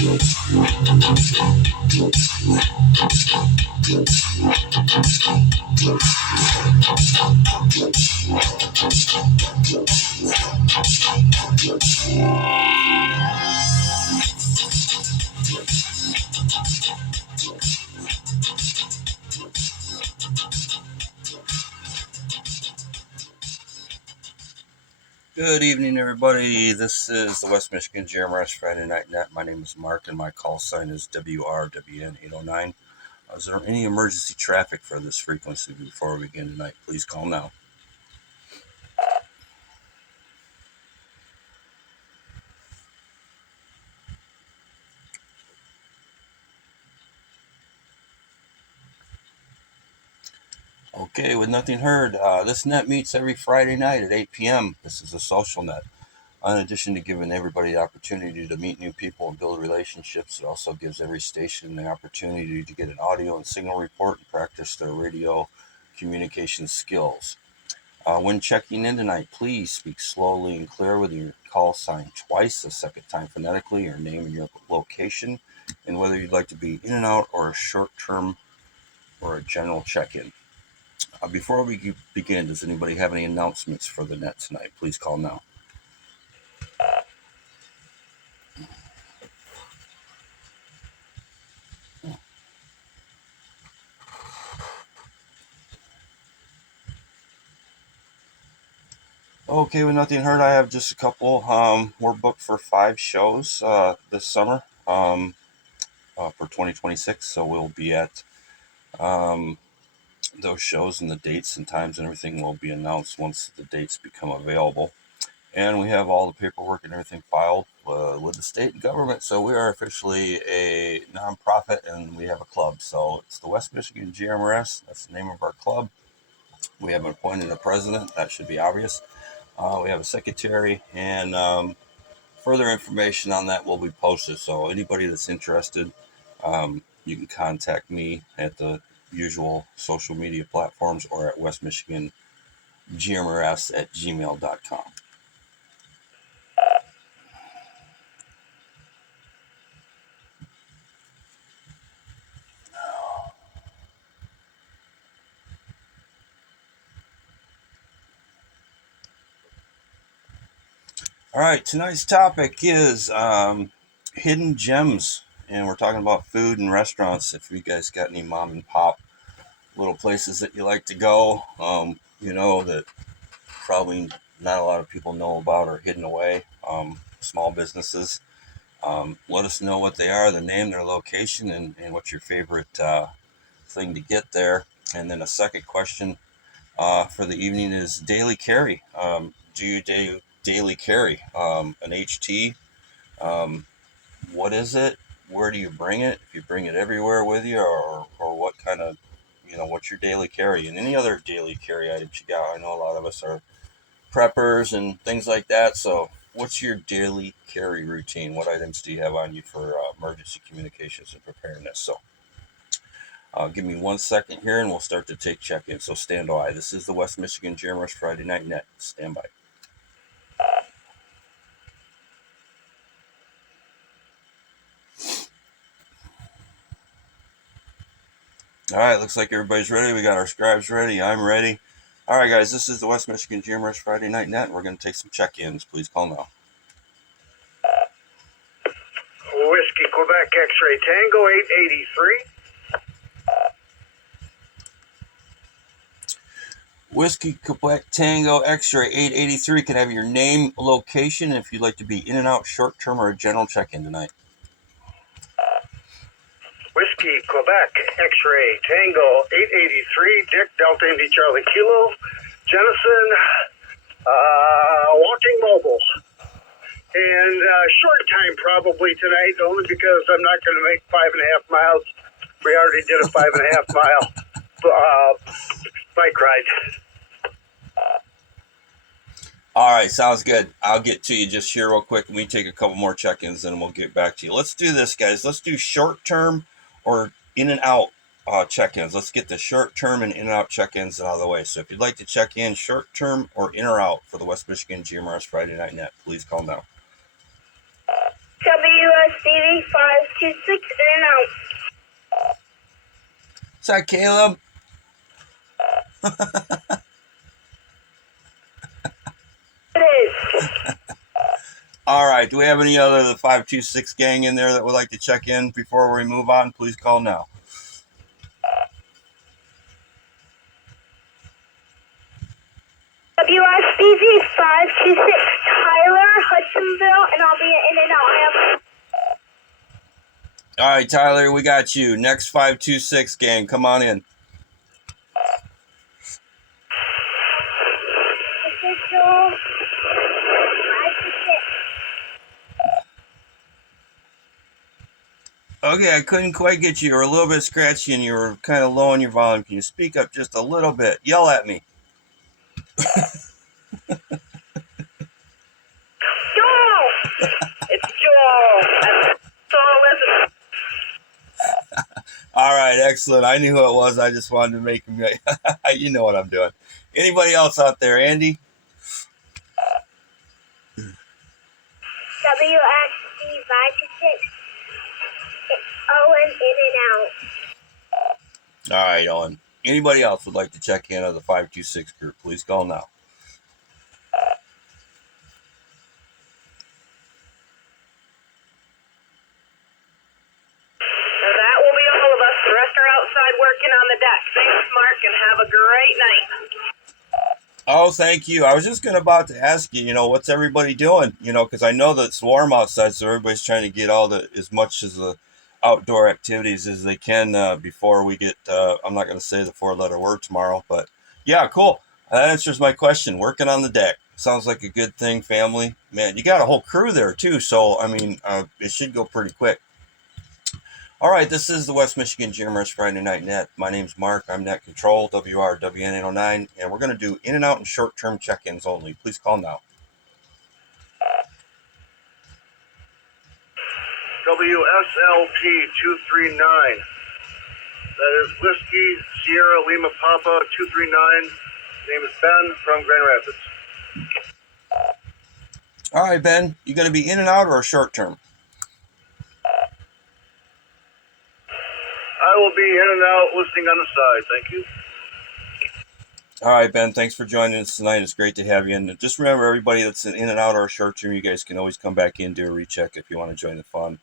Good evening, everybody. This is the West Michigan GMRS Friday Night Net. My name is Mark, and my call sign is WRWN 809. Is there any emergency traffic for this frequency before we begin tonight? Please call now. Okay, with nothing heard, this net meets every Friday night at 8 p.m. This is a social net. In addition to giving everybody the opportunity to meet new people and build relationships, it also gives every station the opportunity to get an audio and signal report and practice their radio communication skills. When checking in tonight, please speak slowly and clear with your call sign twice, the second time phonetically, your name and your location, and whether you'd like to be in and out or a short term or a general check-in. Before we begin, does anybody have any announcements for the net tonight? Please call now. Okay, with nothing heard, I have just a couple. We're booked for 5 shows this summer for 2026, so we'll be at those shows, and the dates and times and everything will be announced once the dates become available. And we have all the paperwork and everything filed with the state government, so we are officially a nonprofit and we have a club. So it's the West Michigan GMRS. That's the name of our club. We have appointed a president. That should be obvious. We have a secretary, and further information on that will be posted. So anybody that's interested, you can contact me at the usual social media platforms or at westmichigangmrs@gmail.com. All right, tonight's topic is hidden gems, and we're talking about food and restaurants. If you guys got any mom and pop little places that you like to go, that probably not a lot of people know about or hidden away, small businesses. Let us know what they are, the name, their location, and what's your favorite thing to get there. And then a second question for the evening is daily carry. Do you daily carry an HT? What is it? Where do you bring it? If you bring it everywhere with you, or what kind of, what's your daily carry? And any other daily carry items you got? I know a lot of us are preppers and things like that. So what's your daily carry routine? What items do you have on you for emergency communications and preparedness? So give me 1 second here and we'll start to take check-in. So stand by. This is the West Michigan GMRS Friday Night Net. Stand by. All right, looks like everybody's ready. We got our scribes ready. I'm ready. All right, guys, this is the West Michigan GMRS Friday Night Net. We're going to take some check-ins. Please call now. Whiskey Quebec X-Ray Tango 883. Whiskey Quebec Tango X-Ray 883. Can I have your name, location, and if you'd like to be in and out short-term or a general check-in tonight. Whiskey Quebec X-Ray Tango 883. Dick Delta Indy Charlie Kilo. Jennison walking mobile. And short time probably tonight, only because I'm not going to make 5.5 miles. We already did a 5.5 mile bike ride. All right, sounds good. I'll get to you just here real quick. Let me take a couple more check-ins and we'll get back to you. Let's do this, guys. Let's do short-term or in and out check-ins. Let's get the short-term and in and out check-ins out of the way. So if you'd like to check in short-term or in or out for the West Michigan GMRS Friday Night Net, please call now. WRWN WSTV 526 in and out. Is that Caleb? It is. All right. Do we have any other of the 526 gang in there that would like to check in before we move on? Please call now. WSTV 526 Tyler, Hudsonville, and I'll be in and out. All right, Tyler, we got you. Next 526 gang, come on in. Official 526. Okay, I couldn't quite get you. You were a little bit scratchy and you were kind of low on your volume. Can you speak up just a little bit? Yell at me. Joel! It's Joel. Joel, listen. All right, excellent. I knew who it was. I just wanted to make him. You know what I'm doing. Anybody else out there, Andy? WSTV 526. It's Owen in and out. All right, Owen. Anybody else would like to check in on the 526 group? Please call now. That will be all of us. The rest are outside working on the deck. Thanks, Mark, and have a great night. Oh, thank you. I was just about to ask you, what's everybody doing? Because I know that it's warm outside, so everybody's trying to get as much as the outdoor activities as they can before we get, I'm not going to say the 4-letter word tomorrow, but yeah, cool. That answers my question. Working on the deck. Sounds like a good thing, family. Man, you got a whole crew there too, so, it should go pretty quick. All right, this is the West Michigan GMRS Friday Night Net. My name's Mark. I'm Net Control, WRWN809, and we're going to do in and out and short-term check-ins only. Please call now. WSLP 239. That is Whiskey Sierra Lima Papa 239. Name is Ben from Grand Rapids. All right, Ben, you going to be in and out or short-term? I will be in and out listening on the side. Thank you. All right, Ben, thanks for joining us tonight. It's great to have you. And just remember, everybody that's in and out or short-term, you guys can always come back in, do a recheck if you want to join the fun.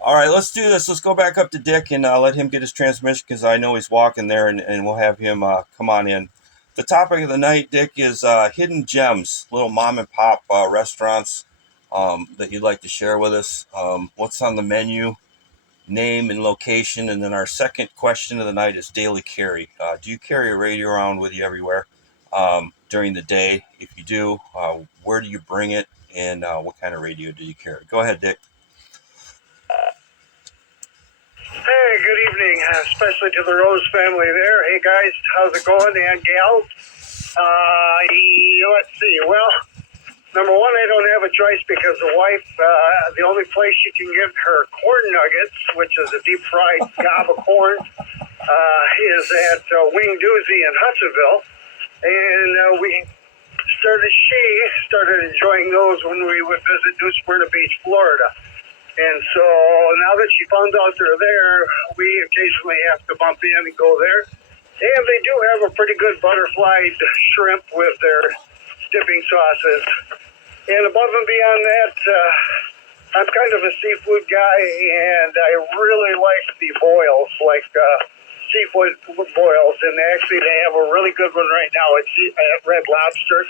All right, let's do this. Let's go back up to Dick and let him get his transmission because I know he's walking there, and we'll have him come on in. The topic of the night, Dick, is hidden gems, little mom-and-pop restaurants that you'd like to share with us. What's on the menu? Name and location, and then our second question of the night is daily carry. Do you carry a radio around with you everywhere during the day? If you do, where do you bring it, and what kind of radio do you carry? Go ahead, Dick. Hey, good evening, especially to the Rose family there. Hey guys, how's it going, and gals? Let's see. Well, number one, I don't have a choice because the wife, the only place she can get her corn nuggets, which is a deep fried gob of corn, is at Wing Doozy in Hudsonville. And she started enjoying those when we would visit New Smyrna Beach, Florida. And so now that she found out they're there, we occasionally have to bump in and go there. And they do have a pretty good butterflied shrimp with their dipping sauces. And above and beyond that, I'm kind of a seafood guy, and I really like the boils, like seafood boils. And actually, they have a really good one right now at Red Lobster.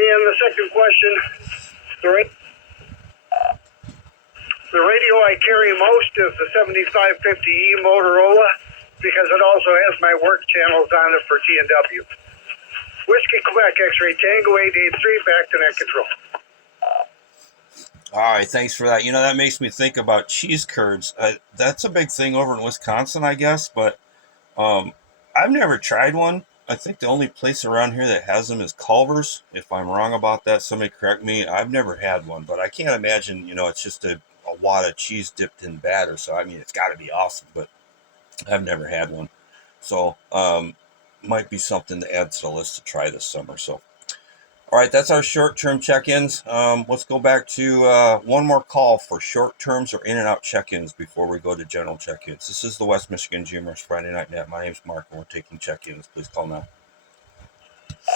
And the second question, the radio I carry most is the 7550E Motorola because it also has my work channels on it for T&W. Whiskey Quebec X-Ray Tango 883, back to Net Control. All right, thanks for that. That makes me think about cheese curds. That's a big thing over in Wisconsin, I guess, but I've never tried one. I think the only place around here that has them is Culver's. If I'm wrong about that, somebody correct me. I've never had one, but I can't imagine, it's just a wad of cheese dipped in batter. So, it's got to be awesome, but I've never had one. So, might be something to add to the list to try this summer. So, All right, that's our short-term check-ins. Let's go back to one more call for short-terms or in-and-out check-ins before we go to general check-ins. This is the West Michigan GMRS Friday Night Net. My name's Mark, and we're taking check-ins. Please call now. This is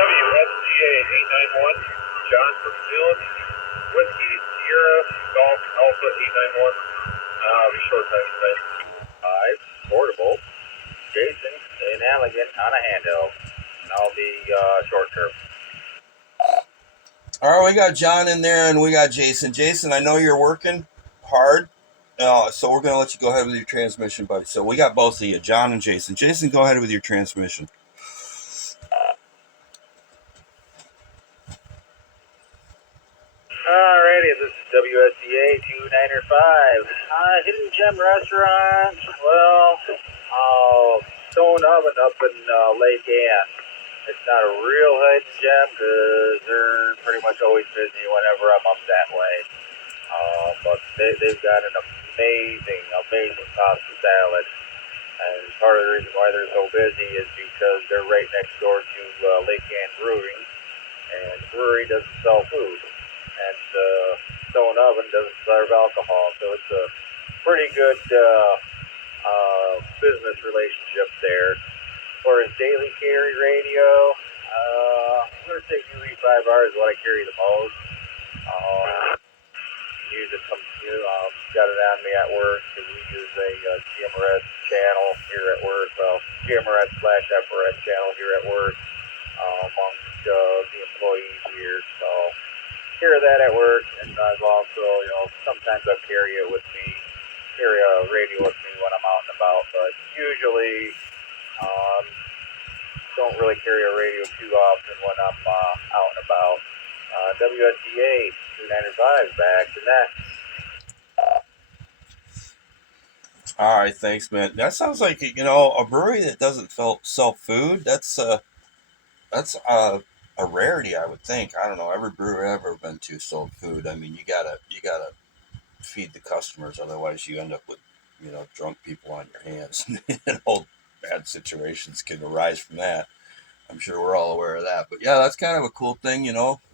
WSGA 891, John from Field, Whiskey Sierra Golf Alpha 891. I'll be short time tonight. 5, portable, Jason in Allegan on a handheld, and I'll be short term. All right, we got John in there, and we got Jason. Jason, I know you're working hard, so we're going to let you go ahead with your transmission, buddy. So we got both of you, John and Jason. Jason, go ahead with your transmission. Alrighty, this is WSDA 295. Hidden Gem Restaurant. Well, Stone Oven up in Lake Ann. It's not a real hidden gem because they're pretty much always busy whenever I'm up that way. But they've got an amazing pasta salad. And part of the reason why they're so busy is because they're right next door to Lake Ann Brewing. And the brewery doesn't sell food. And Stone Oven doesn't serve alcohol, so it's a pretty good business relationship there. As far as daily carry radio, I'm going to say usually 5 hours is what I carry the most. Use it got it on me at work because we use a GMRS channel here at work. Well, GMRS/FRS channel here at work amongst the employees here. So hear that at work, and I've also, sometimes I carry a radio with me when I'm out and about, but usually don't really carry a radio too often when I'm out and about. WSDA 295 is back to that. All right, thanks, man. That sounds like a brewery that doesn't sell food. That's a rarity, I would think. I don't know. Every brewery I've ever been to sold food. I mean, you gotta feed the customers, otherwise you end up with drunk people on your hands. Bad situations can arise from that. I'm sure we're all aware of that. But yeah, that's kind of a cool thing.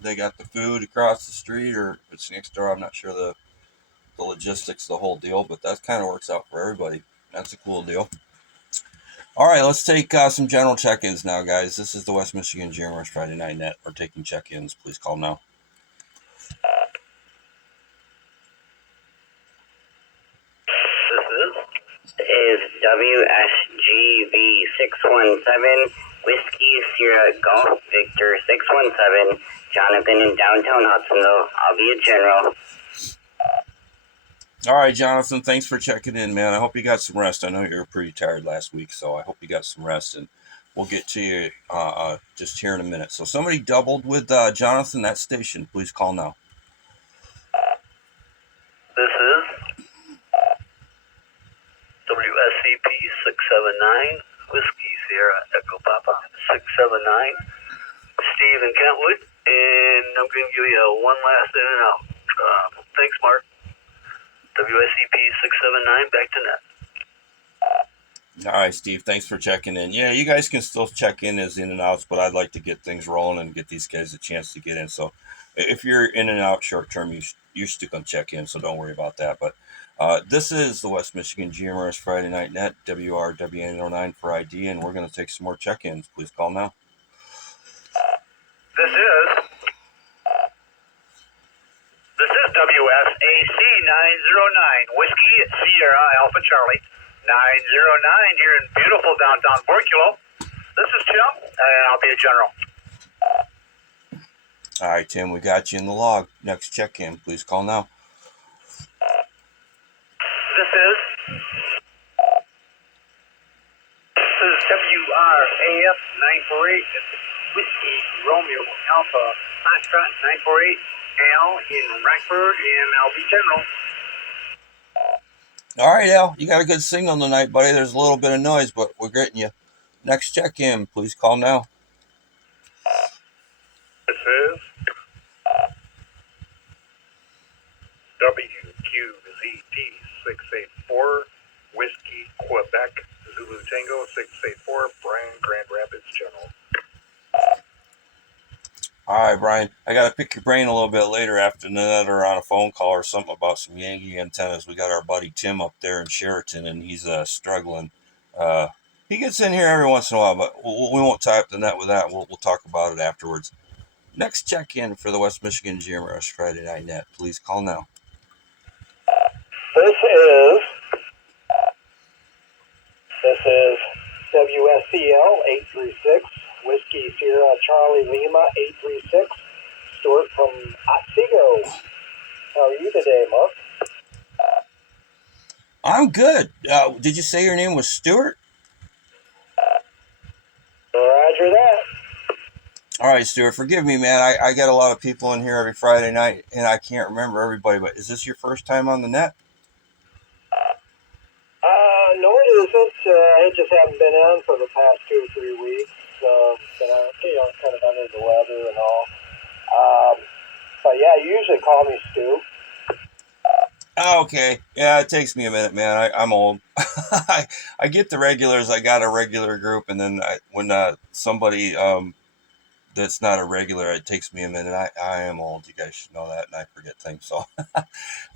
They got the food across the street, or if it's next door. I'm not sure the logistics, the whole deal, but that kind of works out for everybody. That's a cool deal. All right, let's take some general check-ins now, guys. This is the West Michigan GMRS Friday Night Net. We're taking check-ins. Please call now. This is WSGV 617, Whiskey Sierra Golf Victor 617, Jonathan in downtown Hudsonville. I'll be a general. All right, Jonathan, thanks for checking in, man. I hope you got some rest. I know you were pretty tired last week, so I hope you got some rest, and we'll get to you just here in a minute. So somebody doubled with Jonathan, that station. Please call now. This is WSCP 679, Whiskey Sierra Echo Papa 679, Steve in Kentwood, and I'm going to give you one last in and out. Thanks, Mark. WSCP 679, back to net. All right, Steve, thanks for checking in. Yeah, you guys can still check in as in and outs, but I'd like to get things rolling and get these guys a chance to get in. So if you're in and out short term, you're still going to check in, so don't worry about that. But this is the West Michigan GMRS Friday Night Net, WRWN09 for ID, and we're going to take some more check-ins. Please call now. This is WSAC 909, Whiskey Sierra Alpha Charlie 909 here in beautiful downtown Porculo. This is Tim, and I'll be a general. All right, Tim, we got you in the log. Next check-in, please call now. This is WRAF 948, Whiskey Romeo Alpha Foxtrot 948, Al in Rockford, and I'll be general. All right, Al, you got a good signal tonight, buddy. There's a little bit of noise, but we're getting you. Next check-in, please call now. This is WQZT 684, Whiskey Quebec, Zulu Tango 684, Brian, Grand Rapids General. All right, Brian. I got to pick your brain a little bit later after that or on a phone call or something about some Yankee antennas. We got our buddy Tim up there in Sheraton, and he's struggling. He gets in here every once in a while, but we won't tie up the net with that. We'll talk about it afterwards. Next check-in for the West Michigan GMRS Friday Night Net. Please call now. This is WSCL 836, Whiskey Sierra Charlie Lima 836, Stuart from Otsego. How are you today, Mark? I'm good. Did you say your name was Stuart? Roger that. All right, Stuart, forgive me, man. I get a lot of people in here every Friday night, and I can't remember everybody, but is this your first time on the net? No, it isn't. I just haven't been on for the past 2 or 3 weeks. Been kind of under the weather and all. But yeah, you usually call me Stu. Okay. Yeah, it takes me a minute, man. I'm old. I get the regulars. I got a regular group, and then when somebody that's not a regular, it takes me a minute. I am old. You guys should know that, and I forget things. So,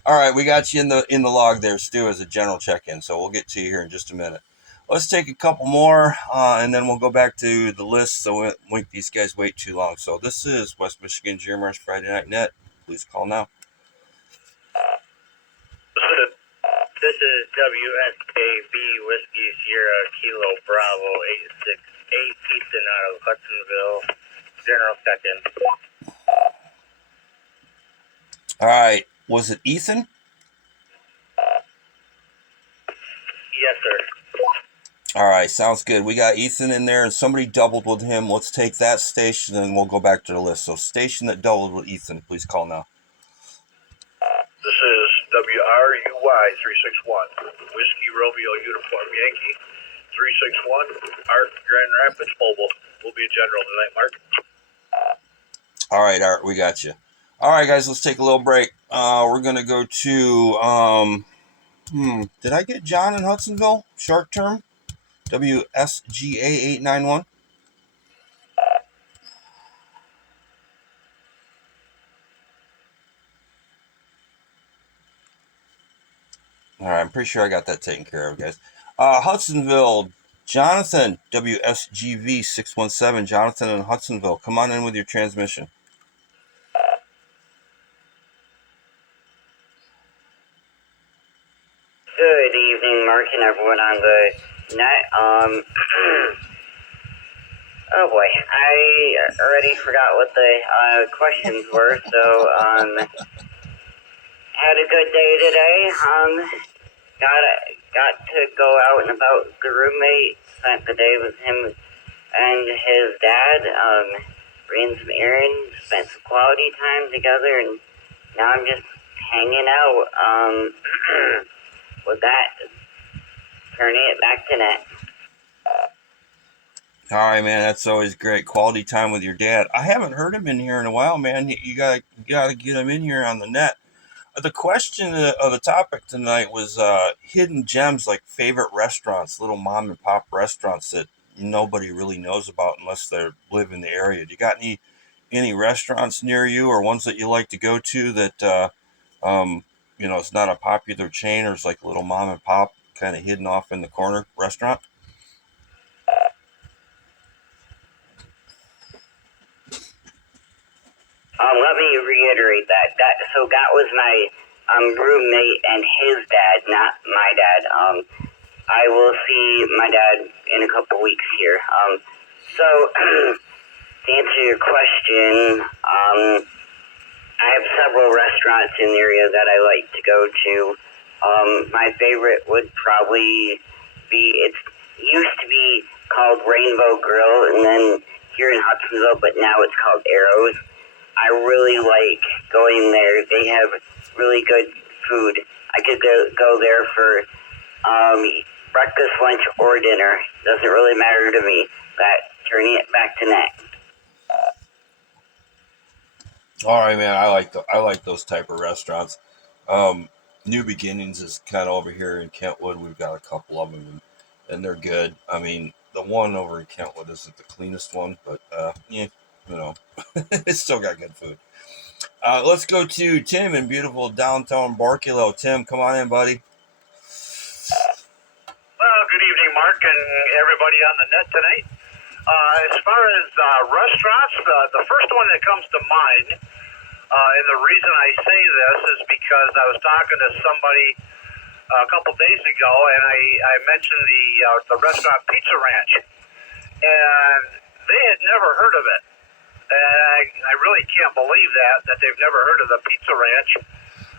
all right, we got you in the log there, Stu, as a general check-in. So we'll get to you here in just a minute. Let's take a couple more, and then we'll go back to the list. So we won't make these guys wait too long. So this is West Michigan GMRS Friday Night Net. Please call now. This is WSKB Whiskey Sierra Kilo Bravo 868 Easton out of Hudsonville. General check-in. All right. Was it Ethan? Yes, sir. All right. Sounds good. We got Ethan in there, and somebody doubled with him. Let's take that station, and we'll go back to the list. So station that doubled with Ethan, please call now. This is WRUY 361, Whiskey Romeo Uniform Yankee 361, Art Grand Rapids Mobile. We'll be a general tonight, Mark. All right, Art, we got you. All right, guys, let's take a little break. We're going to go to, did I get John in Hudsonville? Short term? WSGA 891? All right, I'm pretty sure I got that taken care of, guys. Hudsonville, Jonathan, WSGV 617, Jonathan in Hudsonville. Come on in with your transmission. Good evening, Mark, and everyone on the net. Oh boy, I already forgot what the questions were, so had a good day today. Got to go out and about with the roommate, spent the day with him and his dad, ran some errands, spent some quality time together, and now I'm just hanging out. With that, turning it back to net. All right, man, that's always great. Quality time with your dad. I haven't heard him in here in a while, man. You gotta get him in here on the net. The question of the topic tonight was hidden gems, like favorite restaurants, little mom and pop restaurants that nobody really knows about unless they live in the area. Do you got any restaurants near you, or ones that you like to go to that it's not a popular chain, or it's like a little mom and pop kind of hidden off in the corner restaurant? Let me reiterate that. That was my roommate and his dad, not my dad. I will see my dad in a couple weeks here. So to answer your question, I have several restaurants in the area that I like to go to. My favorite would probably be, it used to be called Rainbow Grill, and then here in Hudsonville, but now it's called Arrows. I really like going there. They have really good food. I could go there for breakfast, lunch, or dinner. Doesn't really matter to me. Turning it back to net. All right, man. I like those type of restaurants. New Beginnings is kind of over here in Kentwood. We've got a couple of them, and they're good. I mean, the one over in Kentwood isn't the cleanest one, but yeah, you know, it's still got good food. Let's go to Tim in beautiful downtown Barkilo. Tim, come on in, buddy. Well, good evening, Mark, and everybody on the net tonight. As far as restaurants, the first one that comes to mind, and the reason I say this is because I was talking to somebody a couple days ago, and I mentioned the restaurant Pizza Ranch, and they had never heard of it. And I really can't believe that they've never heard of the Pizza Ranch.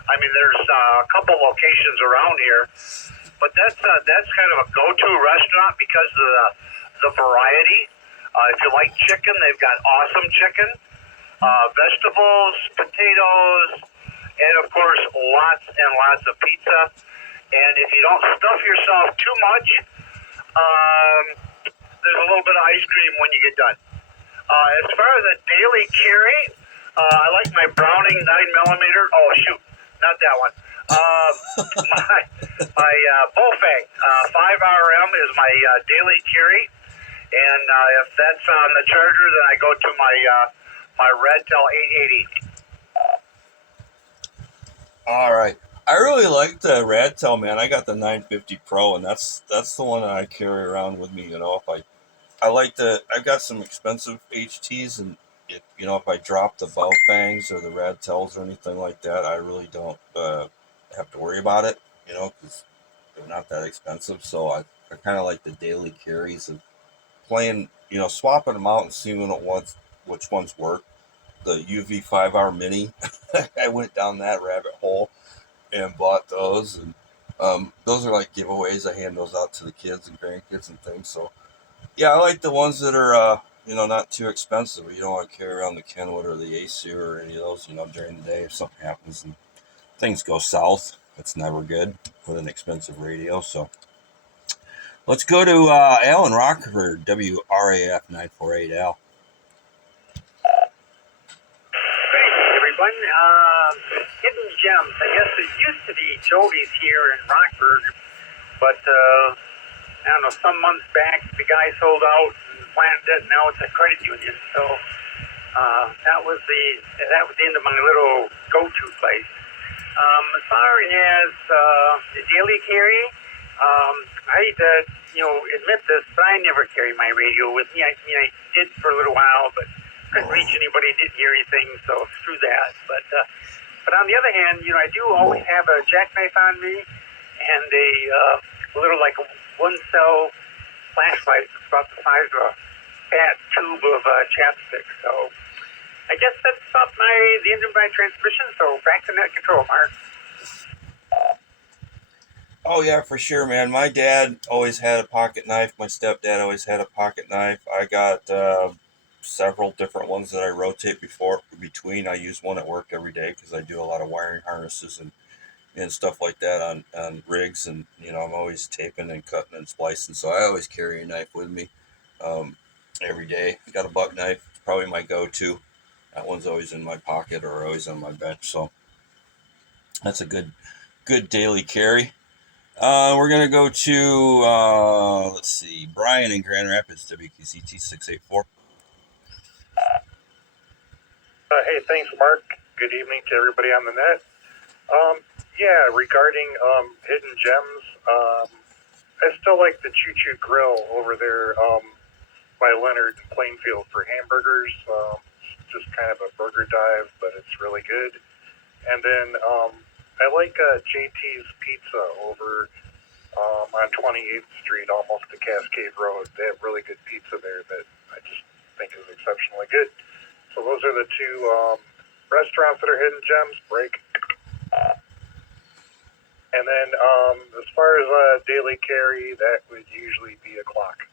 I mean, there's a couple locations around here, but that's kind of a go-to restaurant because of the variety. If you like chicken, they've got awesome chicken, vegetables, potatoes, and of course lots and lots of pizza. And if you don't stuff yourself too much, there's a little bit of ice cream when you get done. As far as a daily carry, I like my Browning 9mm. Oh shoot, not that one. My Bofang 5RM is my daily carry, and if that's on the charger, then I go to my Redtail 880. All right. I really like the Radtail, man. I got the 950 Pro, and that's the one that I carry around with me. You know, if I like I've got some expensive HTs, and if I drop the Baofangs or the Radtails or anything like that, I really don't have to worry about it. Because they're not that expensive. So I kind of like the daily carries of playing, swapping them out and seeing which ones work. The UV5R Mini, I went down that rabbit hole and bought those, and those are like giveaways. I hand those out to the kids and grandkids and things. So yeah, I like the ones that are not too expensive. You don't want to carry around the Kenwood or the Acer or any of those. During the day if something happens and things go south, it's never good with an expensive radio. So let's go to Al in Rockford, WRAF 948L. Everyone, Hidden Gems. I guess it used to be Jody's here in Rockford, but I don't know, some months back the guy sold out and planted it. Now it's a credit union, so that was the end of my little go-to place. As far as the daily carry, I hate to admit this, but I never carry my radio with me. I mean, I did for a little while, but couldn't reach anybody, didn't hear anything, so screw that. But on the other hand, I do always have a jackknife on me and a little like one-cell flashlight. It's about the size of a fat tube of chapstick. So I guess that's about the end of my transmission. So back to net control, Mark. Oh yeah, for sure, man. My dad always had a pocket knife. My stepdad always had a pocket knife. I got several different ones that I rotate between. I use one at work every day because I do a lot of wiring harnesses and stuff like that on rigs, and I'm always taping and cutting and splicing. So I always carry a knife with me every day. I got a buck knife. It's probably my go-to. That one's always in my pocket or always on my bench. So that's a good daily carry. We're going to go to, let's see, Brian in Grand Rapids, WQCT 684. Hey, thanks, Mark. Good evening to everybody on the net. Regarding Hidden Gems, I still like the Choo Choo Grill over there by Leonard and Plainfield for hamburgers. Just kind of a burger dive, but it's really good. And then I like JT's Pizza over on 28th Street, almost to Cascade Road. They have really good pizza there that I just think is exceptionally good. So those are the two restaurants that are Hidden Gems. Break. And then as far as daily carry, that would usually be a clock.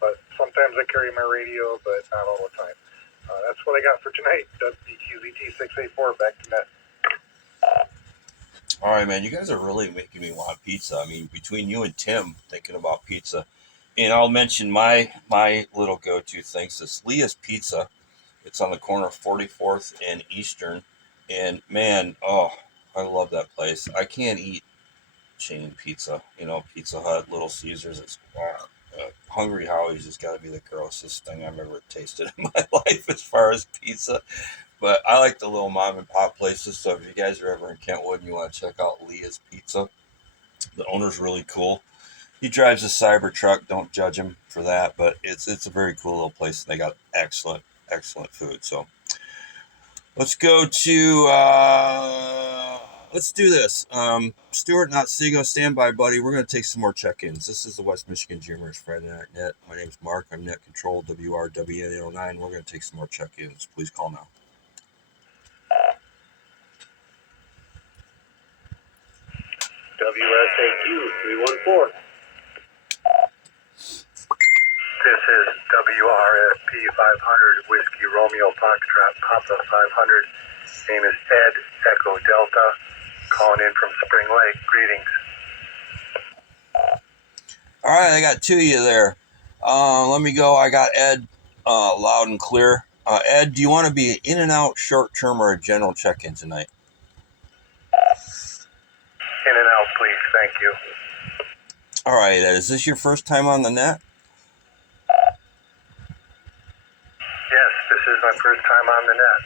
But sometimes I carry my radio, but not all the time. That's what I got for tonight. WQZT 684, back to net. All right, man. You guys are really making me want pizza. I mean, between you and Tim thinking about pizza, and I'll mention my little go-to things. This Leah's Pizza. It's on the corner of 44th and Eastern. And man, I love that place. I can't eat chain pizza. Pizza Hut, Little Caesars. It's Hungry Howie's has got to be the grossest thing I've ever tasted in my life as far as pizza. But I like the little mom and pop places. So if you guys are ever in Kentwood and you want to check out Leah's Pizza, the owner's really cool. He drives a cyber truck. Don't judge him for that, but it's a very cool little place. They got excellent food. So let's go to let's do this. Stuart, not Seago, stand by, buddy. We're going to take some more check-ins. This is the West Michigan GMRS Friday Night Net. My name's Mark. I'm Net Control WRWN809. We're going to take some more check-ins. Please call now. WSAQ 314. This is WRSP 500 Whiskey Romeo Foxtrot Papa 500. Name is Ed Echo Delta, calling in from Spring Lake. Greetings. All right, I got two of you there. Let me go. I got Ed loud and clear. Ed, do you want to be in and out, short term, or a general check-in tonight? In and out, please. Thank you. All right, Ed, is this your first time on the net? Yes, this is my first time on the net.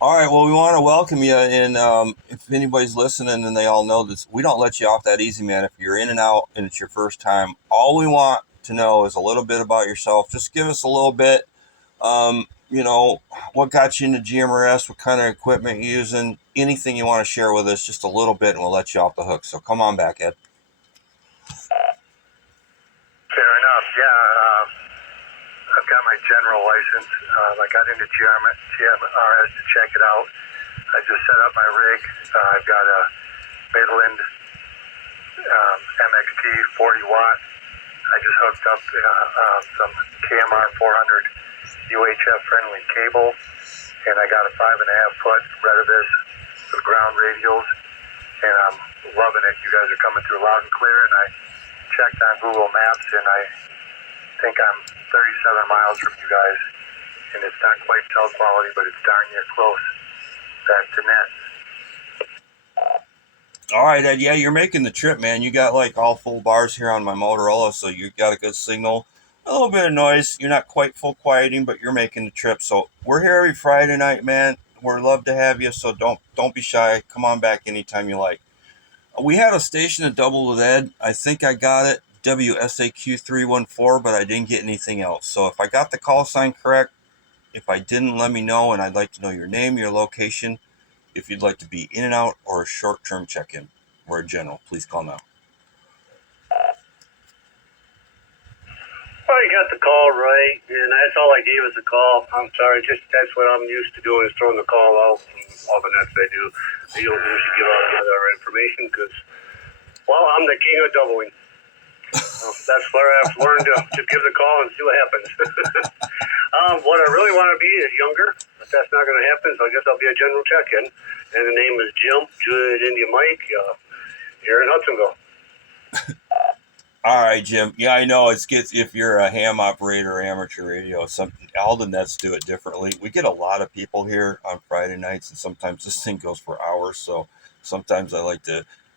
All right, well, we want to welcome you, and if anybody's listening and they all know this, we don't let you off that easy, man. If you're in and out and it's your first time, all we want to know is a little bit about yourself. Just give us a little bit, what got you into GMRS, what kind of equipment you're using, anything you want to share with us, just a little bit, and we'll let you off the hook. So come on back, Ed. Fair enough. Yeah, I've got my general license. I got into GMRS to check it out. I just set up my rig. I've got a Midland MXT 40 watt. I just hooked up some KMR 400 UHF friendly cable, and I got a 5.5 foot Retevis with ground radials, and I'm loving it. You guys are coming through loud and clear, and I checked on Google Maps, and I think I'm 37 miles from you guys, and it's not quite cell quality, but it's darn near close. Back to net. All right, Ed, yeah, you're making the trip, man. You got like all full bars here on my Motorola, so you got a good signal. A little bit of noise. You're not quite full quieting, but you're making the trip. So we're here every Friday night, man. We'd love to have you, so don't be shy. Come on back anytime you like. We had a station that doubled with Ed. I think I got it, WSAQ 314, but I didn't get anything else. So if I got the call sign correct, if I didn't, let me know, and I'd like to know your name, your location, if you'd like to be in and out or a short-term check-in or a general. Please call now. Well, you got the call right, and that's all I gave is a call. I'm sorry, that's what I'm used to doing is throwing the call out from all the nets I do. I don't usually give out any other information because, well, I'm the king of doubling. That's where I've learned to just give the call and see what happens. What I really want to be is younger, but that's not going to happen, so I guess I'll be a general check-in. And the name is Jim, Juliet India Mike, here in Hudsonville. All right, Jim. Yeah, I know if you're a ham operator or amateur radio, all the nets do it differently. We get a lot of people here on Friday nights, and sometimes this thing goes for hours. So sometimes I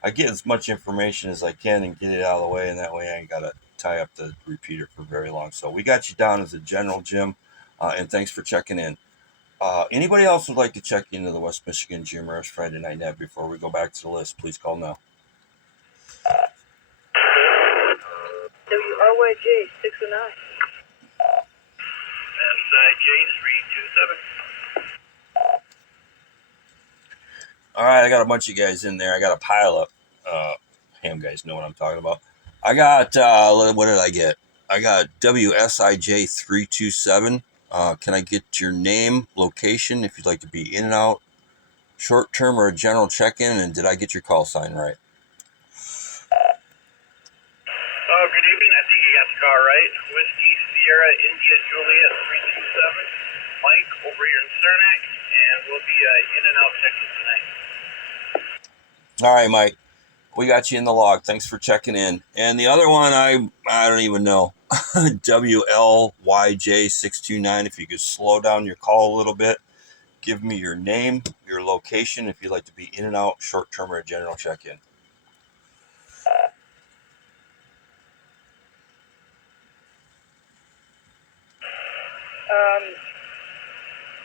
get as much information as I can and get it out of the way, and that way I ain't got to tie up the repeater for very long. So we got you down as a general, Jim, and thanks for checking in. Anybody else would like to check into the West Michigan GMRS Friday Night Net before we go back to the list? Please call now. WRYJ 609. SIJ 327. All right, I got a bunch of guys in there. I got a pile up. Ham guys know what I'm talking about. I got, what did I get? I got WSIJ 327. Can I get your name, location, if you'd like to be in and out, short term or a general check-in, and did I get your call sign right? Good evening. I think you got the car right. Whiskey Sierra India Juliet 327. Mike over here in Cernak, and we'll be in and out checking tonight. All right, Mike. We got you in the log. Thanks for checking in. And the other one, I don't even know. WLYJ629. If you could slow down your call a little bit give me your name, your location, if you'd like to be in and out, short term or a general check-in.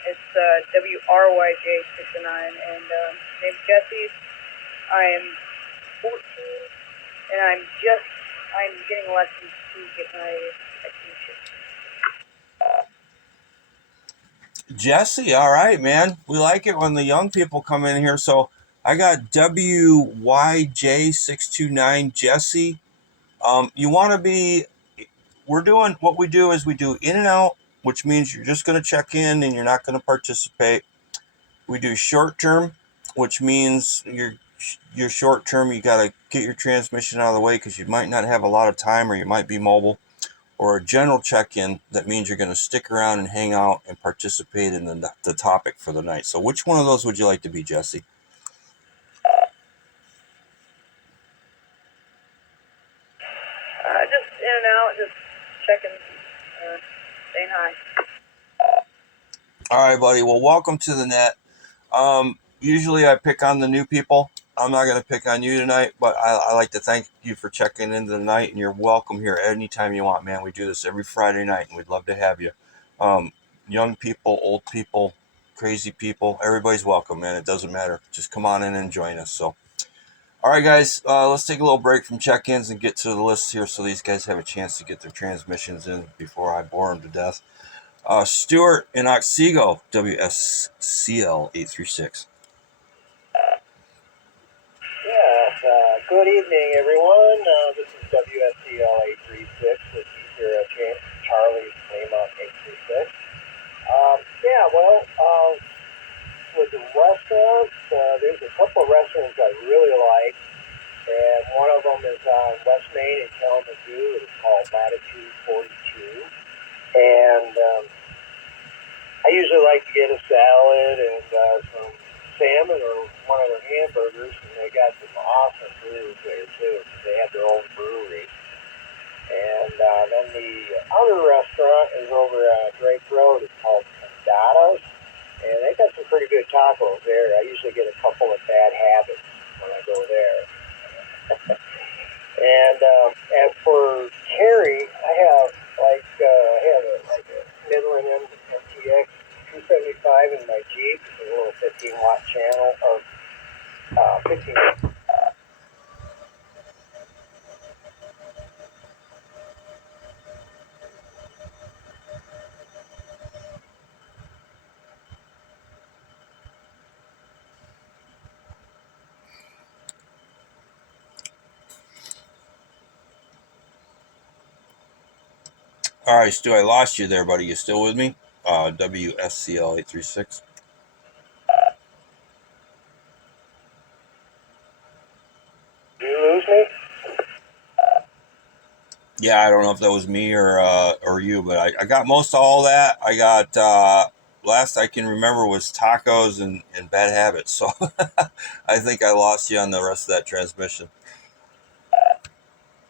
It's WRYJ69, and name's Jesse. I am 14, and I'm getting lessons to get my technician. Jesse, all right, man. We like it when the young people come in here. So I got WYJ629 Jesse. You want to be, we're doing, what we do is we do in and out, which means you're just going to check in and you're not going to participate. We do short term, which means you're short term, you got to get your transmission out of the way because you might not have a lot of time or you might be mobile. Or a general check-in, that means you're going to stick around and hang out and participate in the topic for the night. So which one of those would you like to be, Jesse? Just in and out, just checking, saying hi. All right, buddy. Well, welcome to the net. Usually I pick on the new people. I'm not going to pick on you tonight, but I like to thank you for checking into the night, and you're welcome here anytime you want, man. We do this every Friday night, and we'd love to have you. Young people, old people, crazy people, everybody's welcome, man. It doesn't matter. Just come on in and join us. So, all right, guys, let's take a little break from check-ins and get to the list here so these guys have a chance to get their transmissions in before I bore them to death. Stuart in Otsego, WSCL 836. Yes, good evening, everyone. This is WSCL 836 with Sierra Charlie Lima 836. With the restaurants, there's a couple of restaurants I really like, and one of them is on West Main in Kalamazoo. It's called Latitude 42, and I usually like to get a salad and some salmon or one of their hamburgers, and they got some awesome brews there too. They have their own brewery. And then the other restaurant is over at Drake Road. It's called Condados, and they got some pretty good tacos there. I usually get a couple of bad habits when I go there. And as for Terry, I have a Midland MTX 275 in my Jeep. It's a little 15-watt channel of 15. All right, Stu, I lost you there, buddy. You still with me? WSCL 836. Did you lose me? Yeah, I don't know if that was me or you, but I got most of all that. I got last I can remember was tacos and bad habits. So I think I lost you on the rest of that transmission.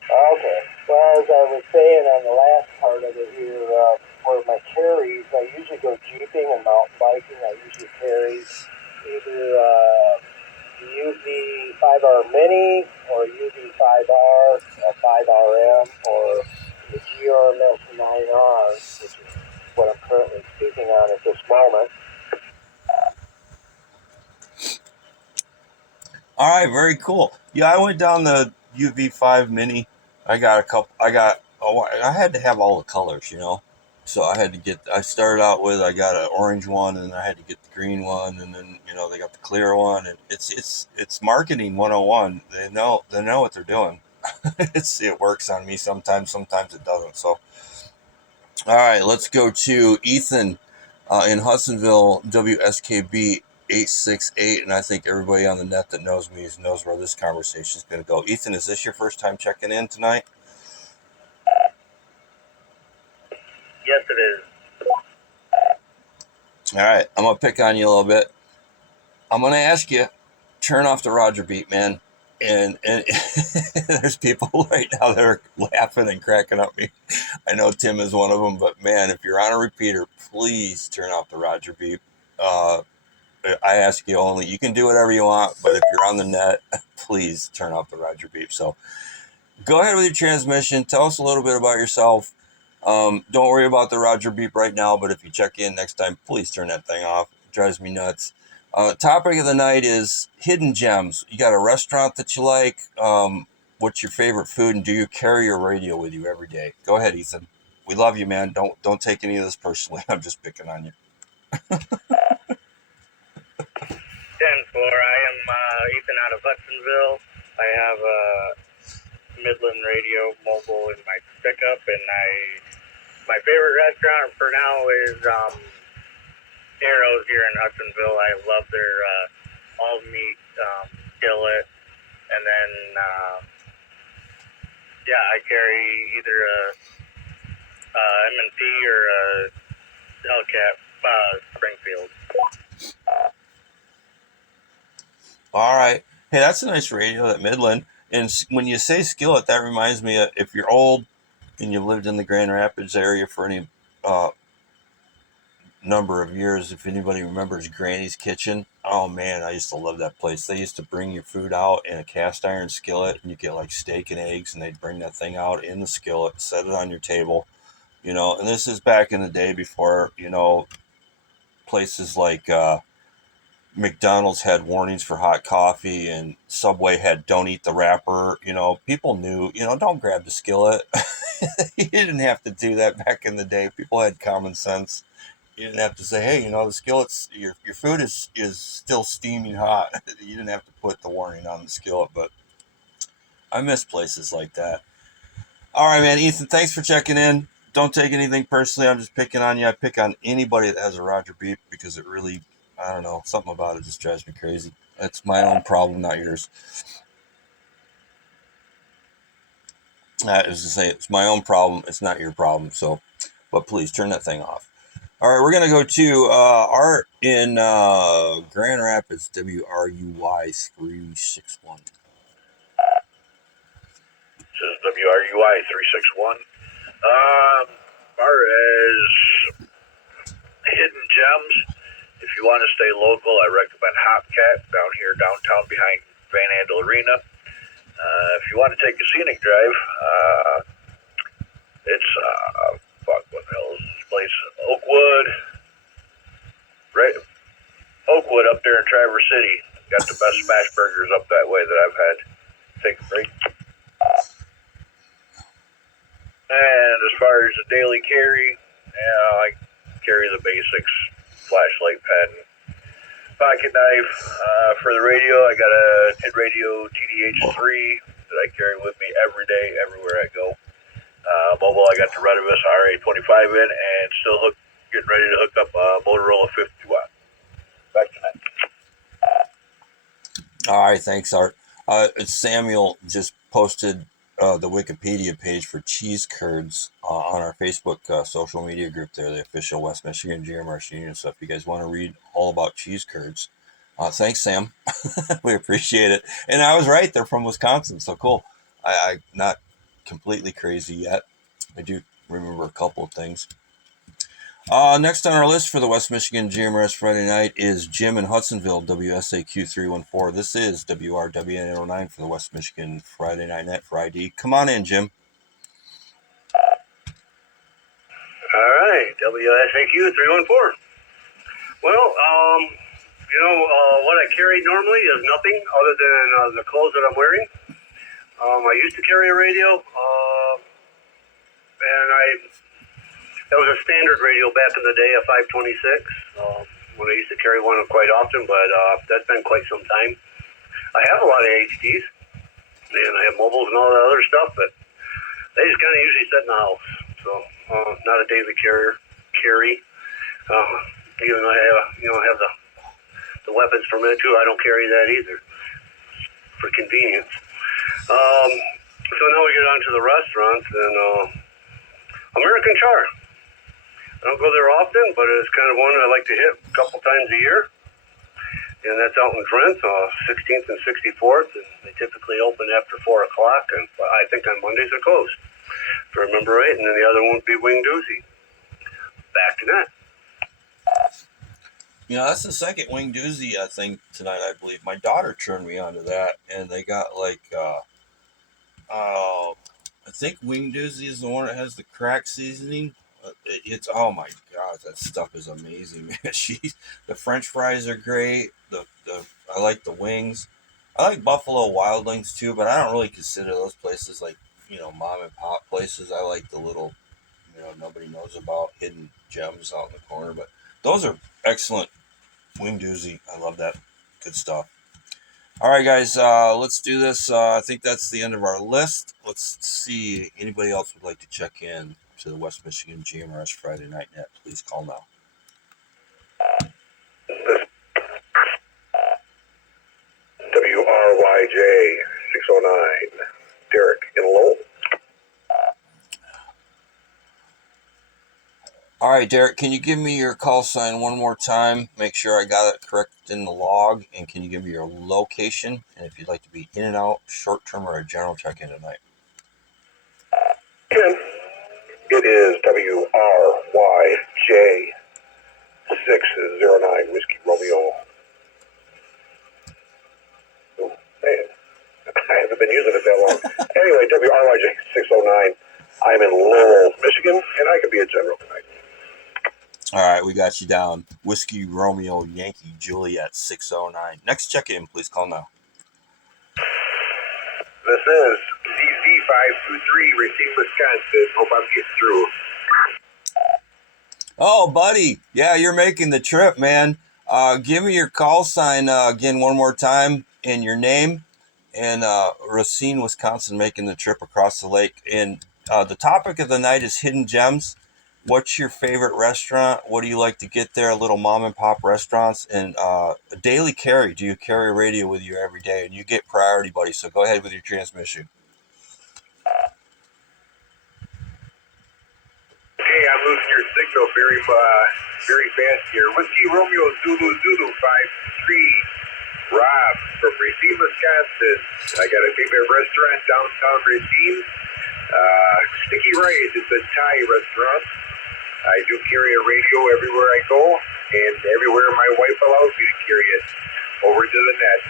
Okay. Well, as I was saying on the last part of it here, for my carries, I usually go jeeping and mountain biking. I usually carry either the UV5R Mini or UV5R, 5RM, or the GMRS 9R, which is what I'm currently speaking on at this moment. All right, very cool. Yeah, I went down the UV5 Mini. I had to have all the colors, you know. So I started out with, I got an orange one, and I had to get the green one, and then, you know, they got the clear one, and it's marketing 101. They know what they're doing. It works on me sometimes it doesn't. So, all right, let's go to Ethan in Hudsonville, WSKB 868, and I think everybody on the net that knows me knows where this conversation is going to go. Ethan, is this your first time checking in tonight? Yes, it is. All right, I'm going to pick on you a little bit. I'm going to ask you, turn off the Roger beat, man. And there's people right now that are laughing and cracking up me. I know Tim is one of them, but man, if you're on a repeater, please turn off the Roger beep. I ask you only. You can do whatever you want, but if you're on the net, please turn off the Roger beep. So go ahead with your transmission. Tell us a little bit about yourself. Don't worry about the Roger beep right now, but if you check in next time, please turn that thing off. It drives me nuts. Topic of the night is hidden gems. You got a restaurant that you like? What's your favorite food, and do you carry your radio with you every day? Go ahead, Ethan. We love you, man. Don't take any of this personally. I'm just picking on you. 10-4. I am Ethan out of Hudsonville. I have a Midland radio mobile in my pickup, and my favorite restaurant for now is Arrows here in Hudsonville. I love their all meat skillet, and then I carry either a M&P or a Hellcat Springfield. All right. Hey, that's a nice radio, that Midland. And when you say skillet, that reminds me of, if you're old and you lived in the Grand Rapids area for any number of years, if anybody remembers Granny's Kitchen, oh man, I used to love that place. They used to bring your food out in a cast iron skillet, and you get like steak and eggs, and they'd bring that thing out in the skillet, set it on your table, and this is back in the day before, places like McDonald's had warnings for hot coffee, and Subway had don't eat the wrapper. People knew, don't grab the skillet. You didn't have to do that back in the day. People had common sense. You didn't have to say, hey, the skillet's, your food is still steaming hot. You didn't have to put the warning on the skillet, but I miss places like that. All right, man. Ethan, thanks for checking in. Don't take anything personally. I'm just picking on you. I pick on anybody that has a Roger beep because it really, I don't know, something about it just drives me crazy. That's my own problem, not yours. As to say, it's my own problem. It's not your problem. So, but please turn that thing off. All right, we're going to go to Art in Grand Rapids, WRUY 361. This is WRUI 361. Far as hidden gems, if you want to stay local, I recommend Hopcat down here downtown behind Van Andel Arena. If you want to take a scenic drive, it's what the hell is this place? Oakwood up there in Traverse City. Got the best smash burgers up that way that I've had. Take a break. And as far as the daily carry, I carry the basics: flashlight, pen, pocket knife. For the radio, I got a TID radio TDH3 that I carry with me every day, everywhere I go. Mobile, I got the Retevis RA25 in, and still getting ready to hook up a Motorola 50 watt. Back to that. All right, thanks, Art. Samuel just posted the Wikipedia page for cheese curds on our Facebook social media group there, the official West Michigan GMRS Union. So if you guys want to read all about cheese curds, thanks, Sam. We appreciate it. And I was right. They're from Wisconsin, so cool. I'm not completely crazy yet. I do remember a couple of things. Next on our list for the West Michigan GMRS Friday night is Jim in Hudsonville, WSAQ 314. This is WRWN 809 for the West Michigan Friday Night Net for ID. Come on in, Jim. All right, WSAQ 314. Well, what I carry normally is nothing other than the clothes that I'm wearing. I used to carry a radio, and that was a standard radio back in the day, a 526, when I used to carry one quite often, but that's been quite some time. I have a lot of HDs, and I have mobiles and all that other stuff, but they just kind of usually sit in the house, so not a daily carry. Even though I have the weapons from it too, I don't carry that either for convenience. So now we get on to the restaurants, and American Char. I don't go there often, but it's kind of one I like to hit a couple times a year. And that's out in Trent, 16th and 64th. And they typically open after 4 o'clock. And I think on Mondays they're closed, if I remember right. And then the other one would be Wing Doozy. Back to that. That's the second wing doozy thing tonight, I believe. My daughter turned me on to that, and they got like, I think wing doozy is the one that has the crack seasoning. It's oh my god, that stuff is amazing, man. The French fries are great. The I like the wings. I like Buffalo Wild Wings too, but I don't really consider those places like mom and pop places. I like the little nobody knows about hidden gems out in the corner, but those are excellent. Wing doozy. I love that. Good stuff. All right, guys. Let's do this. I think that's the end of our list. Let's see. Anybody else would like to check in to the West Michigan GMRS Friday Night Net? Please call now. WRYJ 609. Derek in Lowell. All right, Derek, can you give me your call sign one more time? Make sure I got it correct in the log. And can you give me your location? And if you'd like to be in and out, short term or a general check in tonight? Ken, it is WRYJ 609 Whiskey Romeo. Oh, man, I haven't been using it that long. Anyway, WRYJ 609. I'm in Lowell, Michigan, and I can be a general tonight. All right, we got you down. Whiskey Romeo Yankee Juliet 609. Next check in, please call now. This is CC523, Racine, Wisconsin. Hope I'm getting through. Oh, buddy. Yeah, you're making the trip, man. Give me your call sign again one more time and your name. And Racine, Wisconsin, making the trip across the lake. And the topic of the night is hidden gems. What's your favorite restaurant? What do you like to get there? Little mom and pop restaurants. And a daily carry. Do you carry a radio with you every day? And you get priority, buddy. So go ahead with your transmission. Hey, I'm losing your signal very fast here. Whiskey Romeo Zulu 53, Rob from Racine, Wisconsin. I got a favorite restaurant downtown Racine. Sticky Rice. It's a Thai restaurant. I do carry a radio everywhere I go, and everywhere my wife allows me to carry it. Over to the net.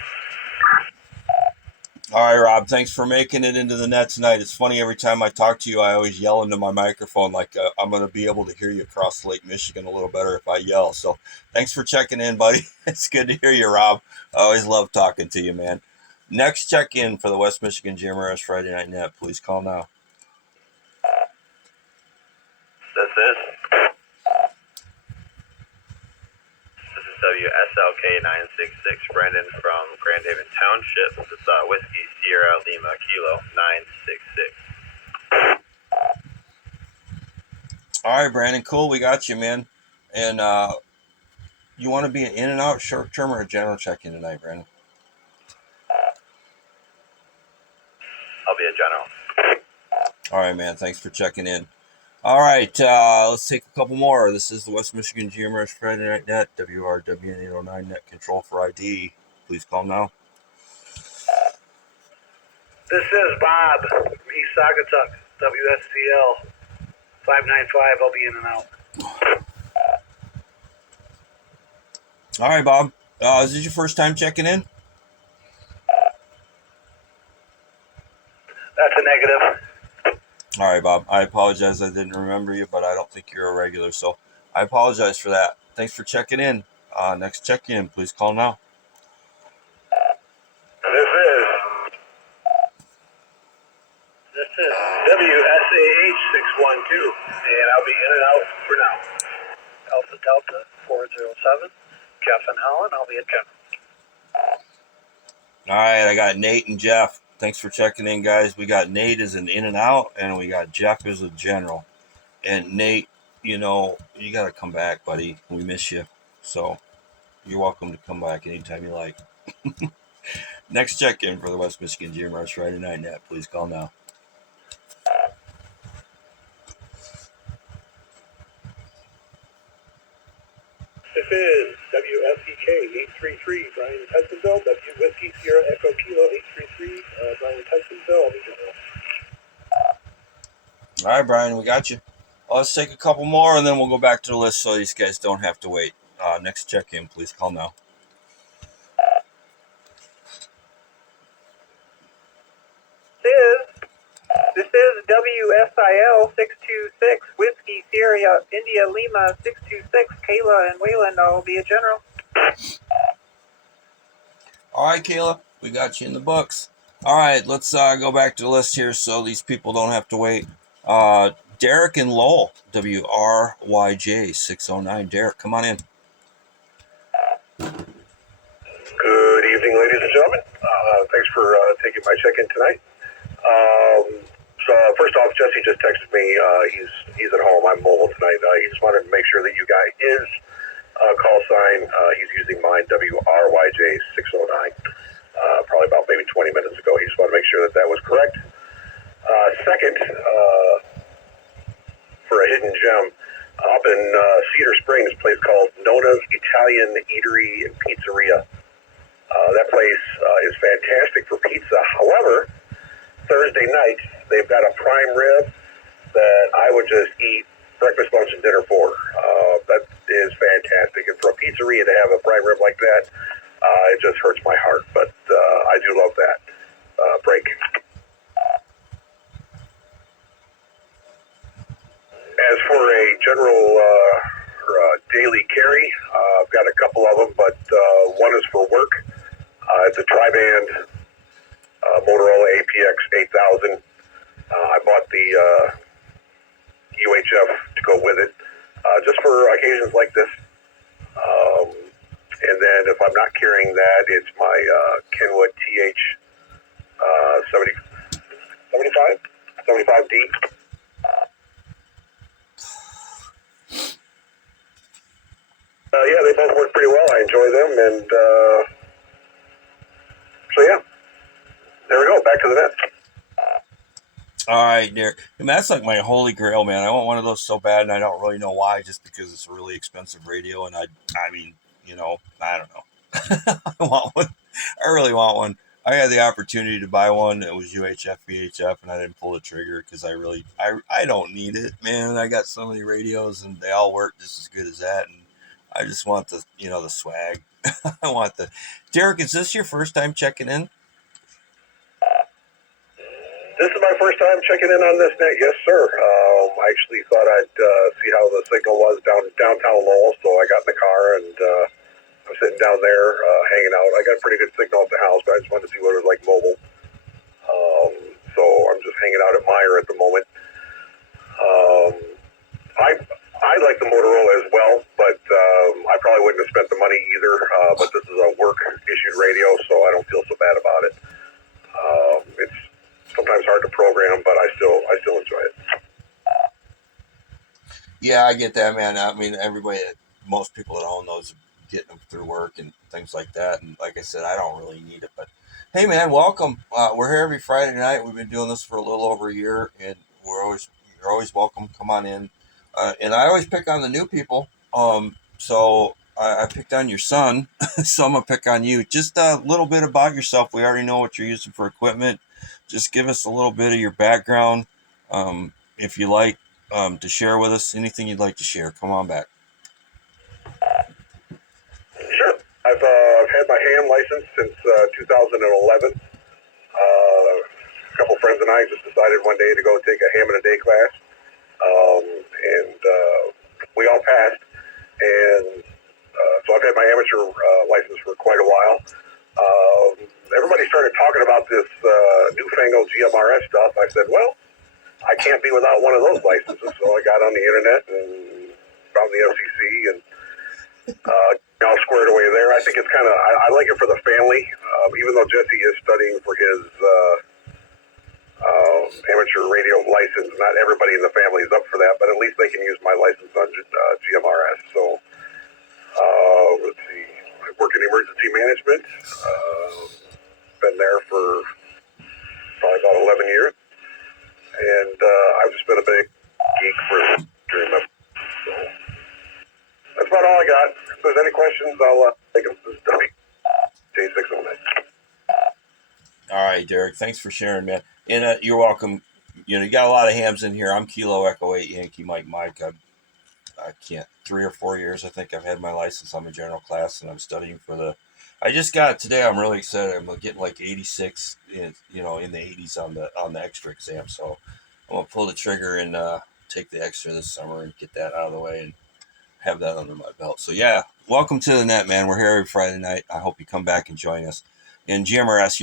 All right, Rob, thanks for making it into the net tonight. It's funny, every time I talk to you, I always yell into my microphone like I'm going to be able to hear you across Lake Michigan a little better if I yell. So thanks for checking in, buddy. It's good to hear you, Rob. I always love talking to you, man. Next check-in for the West Michigan GMRS Friday Night Net. Please call now. This is WSLK 966, Brandon from Grand Haven Township. This is Whiskey Sierra Lima Kilo 966. All right, Brandon, cool. We got you, man. And you want to be an in and out, short term, or a general check-in tonight, Brandon? I'll be a general. All right, man. Thanks for checking in. All right, let's take a couple more. This is the West Michigan GMRS Friday Night Net, WRWN 809 Net Control for ID. Please call now. This is Bob from East Saugatuck, WSCL 595. I'll be in and out. All right, Bob. Is this your first time checking in? That's a negative. All right, Bob. I apologize. I didn't remember you, but I don't think you're a regular, so I apologize for that. Thanks for checking in. Next check-in, please call now. This is WSAH 612, and I'll be in and out for now. Alpha Delta 407, Jeff and Holland. I'll be at general. All right, I got Nate and Jeff. Thanks for checking in, guys. We got Nate as an in and out, and we got Jeff as a general. And Nate, you got to come back, buddy. We miss you. So you're welcome to come back anytime you like. Next check-in for the West Michigan GMRS Friday Night Net. Please call now. This is WSEK 833, Brian Hudsonville, W Whiskey Sierra Echo Kilo 833, Brian Hudsonville, I'll be general. All right, Brian, we got you. Let's take a couple more, and then we'll go back to the list so these guys don't have to wait. Next check-in, please call now. This is WSIL 626 Whiskey Sierra India Lima 626 Kayla and Wayland. I'll be a general. All right, Kayla, we got you in the books. All right, let's go back to the list here so these people don't have to wait. Derek and Lowell, WRYJ 609. Derek, come on in. Good evening, ladies and gentlemen. Thanks for taking my check-in tonight. So first off, Jesse just texted me. He's at home. I'm mobile tonight. He just wanted to make sure that you got his call sign. He's using mine, WRYJ 609. Probably about maybe 20 minutes ago. He just wanted to make sure that that was correct. Second, for a hidden gem, up in Cedar Springs, a place called Nona's Italian Eatery and Pizzeria. That place is fantastic for pizza. However, Thursday night, they've got a prime rib that I would just eat breakfast, lunch, and dinner for. That is fantastic. And for a pizzeria to have a prime rib like that, it just hurts my heart. But I do love that break. As for a general daily carry, I've got a couple of them, but one is for work. It's a tri-band Motorola APX 8000. I bought the UHF to go with it, just for occasions like this. And then if I'm not carrying that, it's my Kenwood TH 75D. Yeah, they both work pretty well. I enjoy them, and so yeah, there we go. Back to the net. All right, Derek. Man, that's like my holy grail, man. I want one of those so bad, and I don't really know why, just because it's a really expensive radio, and I mean, you know, I don't know. I want one. I really want one. I had the opportunity to buy one. It was UHF, VHF, and I didn't pull the trigger because I don't need it, man. I got so many radios, and they all work just as good as that, and I just want the, you know, the swag. I want the. Derek, is this your first time checking in? This is my first time checking in on this net. Yes, sir. I actually thought I'd see how the signal was downtown Lowell, so I got in the car and I'm sitting down there hanging out. I got a pretty good signal at the house, but I just wanted to see what it was like mobile. So I'm just hanging out at Meyer at the moment. I like the Motorola as well, but I probably wouldn't have spent the money either. But this is a work-issued radio, so I don't feel so bad about it. It's sometimes hard to program, but I still enjoy it. Yeah, I get that, man. I mean, most people that own those are getting them through work and things like that. And like I said, I don't really need it. But hey, man, welcome. We're here every Friday night. We've been doing this for a little over a year, and you're always welcome. Come on in. And I always pick on the new people. So I picked on your son, so I'm gonna pick on you. Just a little bit about yourself. We already know what you're using for equipment. Just give us a little bit of your background, if you like, to share with us. Anything you'd like to share, come on back. Sure. I've had my ham license since 2011. A couple friends and I just decided one day to go take a ham in a day class, and we all passed. And so I've had my amateur license for quite a while. Everybody started talking about this newfangled GMRS stuff. I said, well, I can't be without one of those licenses. So I got on the internet and found the FCC and all squared away there. I think it's kind of, I like it for the family, even though Jesse is studying for his amateur radio license. Not everybody in the family is up for that, but at least they can use my license on GMRS. So let's see, I work in emergency management. Been there for probably about 11 years. And I've just been a big geek for during my. So that's about all I got. If there's any questions, I'll take them. This is J609. All right, Derek. Thanks for sharing, man. And you're welcome. You know, you got a lot of hams in here. I'm Kilo Echo 8 Yankee Mike. I can't, 3 or 4 years, I think I've had my license. I'm a general class, and I'm studying for the. I just got it today. I'm really excited. I'm getting like 86, in the 80s on the extra exam. So I'm gonna pull the trigger and take the extra this summer and get that out of the way and have that under my belt. So yeah, welcome to the net, man. We're here every Friday night. I hope you come back and join us. In GMRS,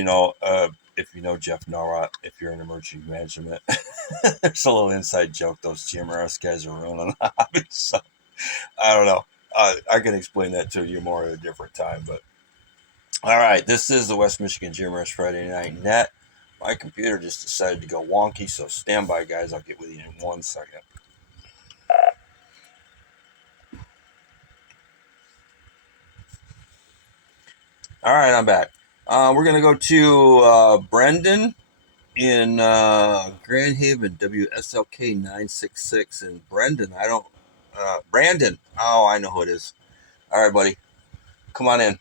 if you know Jeff Norrot, if you're in emergency management, there's a little inside joke. Those GMRS guys are running the hobby. So I don't know. I can explain that to you more at a different time. But all right, this is the West Michigan GMRS Friday Night Net. My computer just decided to go wonky, so stand by, guys. I'll get with you in 1 second. All right, I'm back. We're going to go to Brendan in Grand Haven, WSLK 966. And Brendan, Brandon. Oh, I know who it is. All right, buddy. Come on in.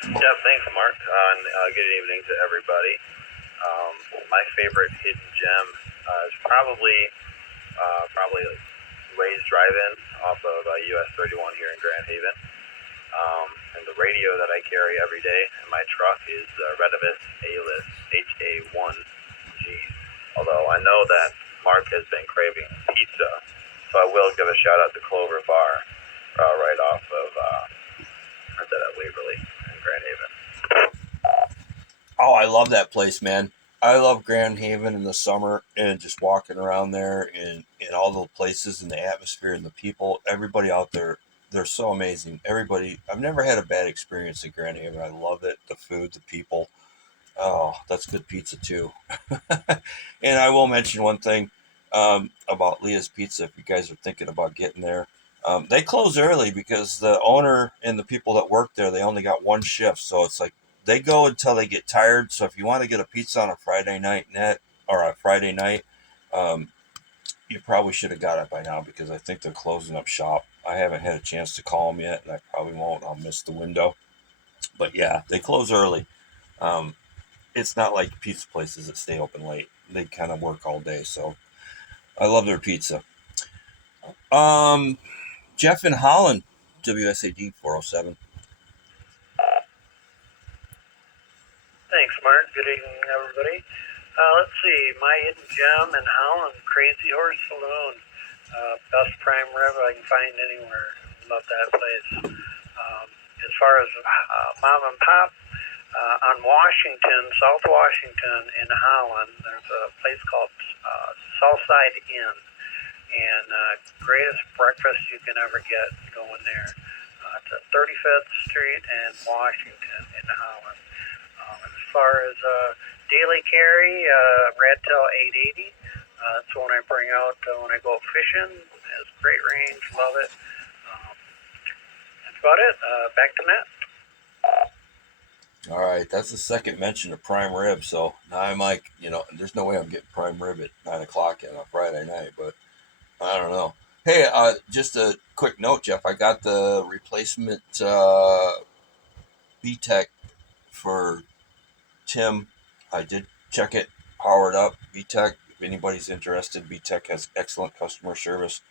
Yeah, thanks, Mark. Good evening to everybody. My favorite hidden gem is probably like Ray's Drive-In off of US 31 here in Grand Haven. And the radio that I carry every day in my truck is Redavis A-List HA1G. Although I know that Mark has been craving pizza, so I will give a shout out to Clover Bar right off of Waverly in Grand Haven. Oh, I love that place, man. I love Grand Haven in the summer and just walking around there and all the places and the atmosphere and the people. Everybody out there, they're so amazing. Everybody, I've never had a bad experience in Grand Haven. I love it. The food, the people. Oh, that's good pizza too. And I will mention one thing about Leah's Pizza. If you guys are thinking about getting there, they close early because the owner and the people that work there, they only got one shift. So it's like they go until they get tired. So if you want to get a pizza on a Friday night you probably should have got it by now because I think they're closing up shop. I haven't had a chance to call them yet, and I probably won't. I'll miss the window. But yeah, they close early. Um, it's not like pizza places that stay open late. They kind of work all day. So I love their pizza. Jeff in Holland, WSAD 407. Thanks, Mark. Good evening, everybody. Let's see. My hidden gem in Holland, Crazy Horse Saloon. Best prime rib I can find anywhere. Love that place. As far as mom and pop, on Washington, South Washington in Holland, there's a place called Southside Inn. And greatest breakfast you can ever get going there. It's at 35th Street and Washington in Holland. As far as daily carry, Radtail 880. That's the one I bring out when I go fishing. It has great range, love it. That's about it. Back to Matt. All right, that's the second mention of prime rib. So now I'm like, there's no way I'm getting prime rib at 9 o'clock on a Friday night, but I don't know. Hey, just a quick note, Jeff. I got the replacement VTEC for Tim. I did check it, powered up. VTEC, if anybody's interested, VTEC has excellent customer service.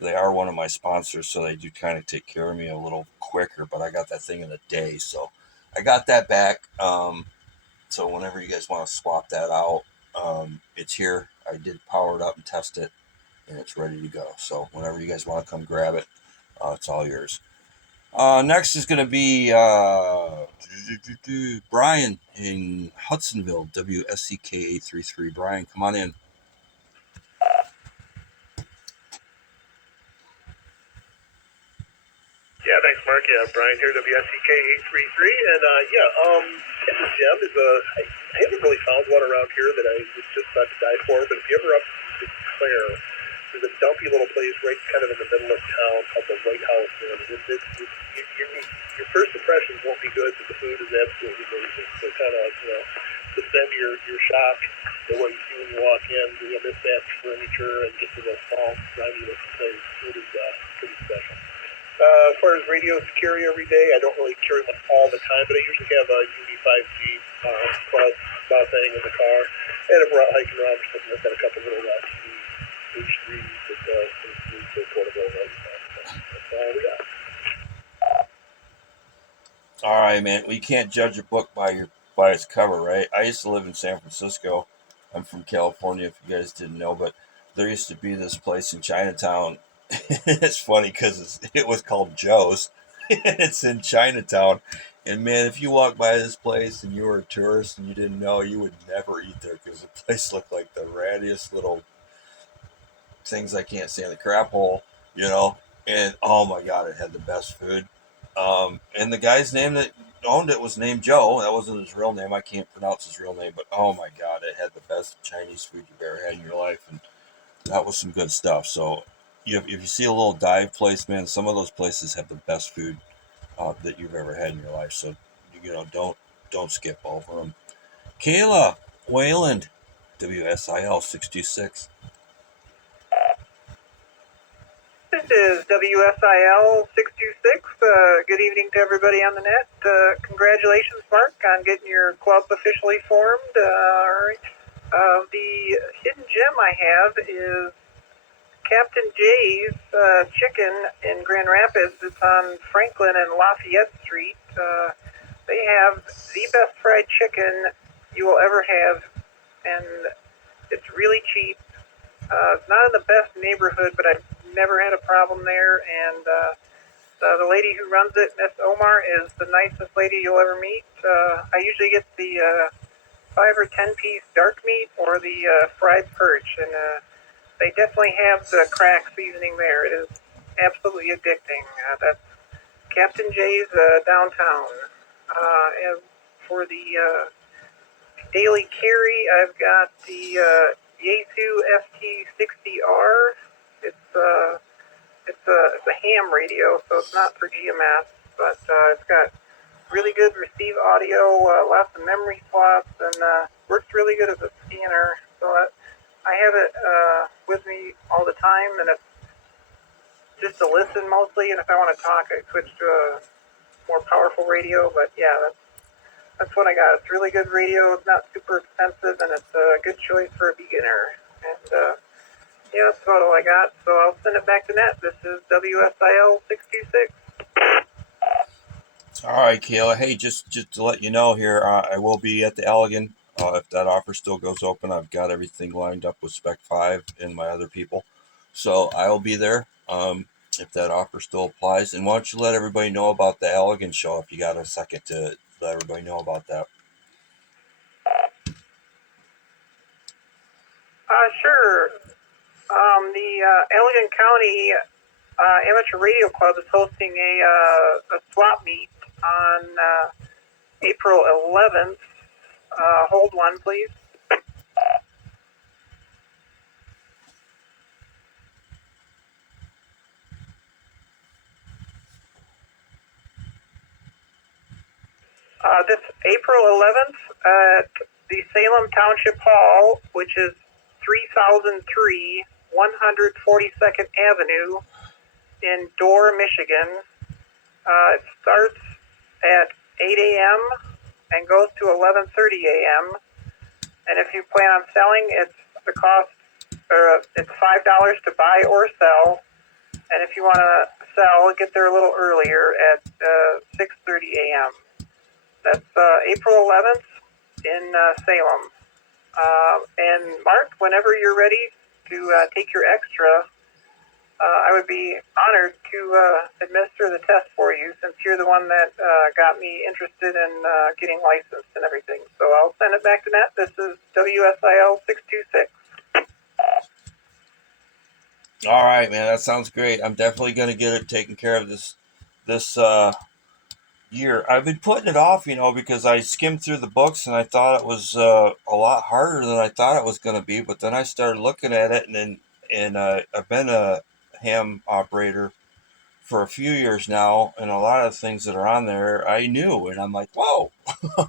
They are one of my sponsors, so they do kind of take care of me a little quicker, but I got that thing in a day, so I got that back. So whenever you guys want to swap that out, it's here. I did power it up and test it, and it's ready to go. So whenever you guys want to come grab it, it's all yours. Next is going to be Brian in Hudsonville, WSCK 833. Brian, come on in. Yeah, thanks, Mark. Yeah, Brian here, WSCK 833. And Hidden Gem is I haven't really found one around here that I was just about to die for, but if you're ever up to Clare, there's a dumpy little place right kind of in the middle of town called the White House. And your first impressions won't be good, but the food is absolutely amazing. So kind of like, suspend your shock at what you see when you walk in, mismatched furniture, and just a little small, grimy looking place. Food is pretty special. As far as radios to carry every day, I don't really carry one all the time, but I usually have a UV5G Plus thing in the car. And if we're out hiking around or something, I've got a couple little rocks in each tree that seems to be portable right now. So that's all we got. All right, man. We can't judge a book by its cover, right? I used to live in San Francisco. I'm from California, if you guys didn't know, but there used to be this place in Chinatown. It's funny because it was called Joe's. It's in Chinatown, and man, if you walk by this place and you were a tourist and you didn't know, you would never eat there because the place looked like the rattiest little things I can't say in the crap hole, you know. And oh my god, it had the best food. And the guy's name that owned it was named Joe. That wasn't his real name. I can't pronounce his real name, but oh my god, it had the best Chinese food you've ever had in your life, and that was some good stuff. So, if you see a little dive place, man, some of those places have the best food that you've ever had in your life. So, don't skip over them. Kayla Wayland, WSIL 626. This is WSIL 626. Good evening to everybody on the net. Congratulations, Mark, on getting your club officially formed. All right. The hidden gem I have is Captain Jay's Chicken in Grand Rapids. It's on Franklin and Lafayette Street. They have the best fried chicken you will ever have, and it's really cheap. It's not in the best neighborhood, but I've never had a problem there. And the lady who runs it, Miss Omar, is the nicest lady you'll ever meet. I usually get the 5 or 10 piece dark meat or the fried perch, and they definitely have the crack seasoning there. It is absolutely addicting. That's Captain Jay's downtown. And for the daily carry, I've got the Yaesu FT60R. It's a ham radio, so it's not for GMS, but it's got really good receive audio, lots of memory slots, and works really good as a scanner. So I have it with me all the time, and it's just to listen mostly. And if I want to talk, I switch to a more powerful radio. But yeah, that's what I got. It's really good radio. It's not super expensive, and it's a good choice for a beginner. And yeah, that's about all I got. So I'll send it back to net. This is WSIL 626. All right, Kayla. Hey, just to let you know here, I will be at the Allegan. If that offer still goes open, I've got everything lined up with Spec 5 and my other people. So I will be there if that offer still applies. And why don't you let everybody know about the Allegan show if you got a second to let everybody know about that? Sure. The Allegan County Amateur Radio Club is hosting a swap meet on April 11th. Hold one, please. This April 11th at the Salem Township Hall, which is 3003 142nd Avenue in Dorr, Michigan. It starts at 8 a.m. and goes to 11:30 a.m. And if you plan on selling, it's the cost. It's $5 to buy or sell. And if you want to sell, get there a little earlier at 6:30 a.m. That's April 11th in Salem. And Mark, whenever you're ready to take your extra, I would be honored to administer the test for you, since you're the one that got me interested in getting licensed and everything. So I'll send it back to Nat. This is WSIL 626. All right, man. That sounds great. I'm definitely going to get it taken care of this year. I've been putting it off, because I skimmed through the books and I thought it was a lot harder than I thought it was going to be. But then I started looking at it, and I've been a ham operator for a few years now, and a lot of things that are on there I knew, and I'm like, whoa.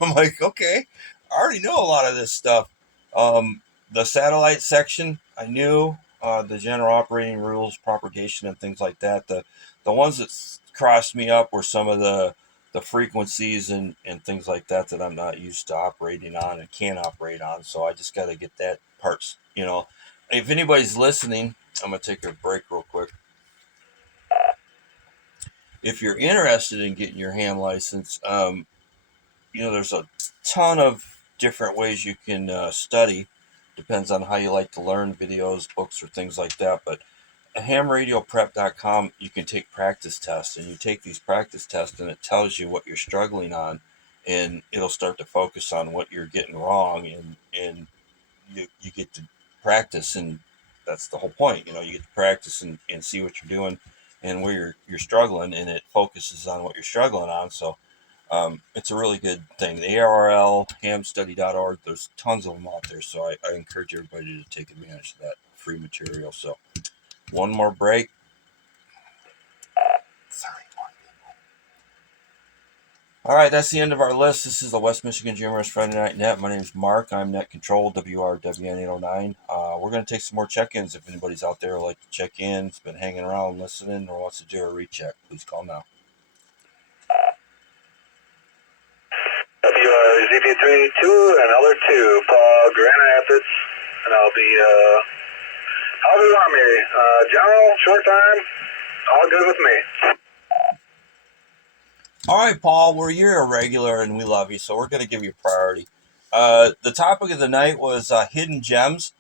I'm like, okay, I already know a lot of this stuff. The satellite section I knew, the general operating rules, propagation, and things like that. The ones that crossed me up were some of the the frequencies and things like that I'm not used to operating on and can't operate on. So I just got to get that parts, If anybody's listening, I'm going to take a break real quick. If you're interested in getting your ham license, there's a ton of different ways you can study. Depends on how you like to learn, videos, books, or things like that. But at hamradioprep.com, you can take practice tests, and you take these practice tests, and it tells you what you're struggling on, and it'll start to focus on what you're getting wrong, and you get to practice, and that's the whole point. You get to practice and see what you're doing and where you're struggling, and it focuses on what you're struggling on. So it's a really good thing. The ARL, hamstudy.org, there's tons of them out there. So I encourage everybody to take advantage of that free material. So one more break. All right, that's the end of our list. This is the West Michigan GMRS Friday Night Net. My name is Mark. I'm Net Control, WRWN809. We're going to take some more check-ins. If anybody's out there who like to check in, has been hanging around, listening, or wants to do a recheck, please call now. WRZP32 and other 2, Paul, Grand Rapids, and I'll be on me. General, short time, all good with me. All right, Paul, you're a regular and we love you, so we're going to give you priority. The topic of the night was hidden gems.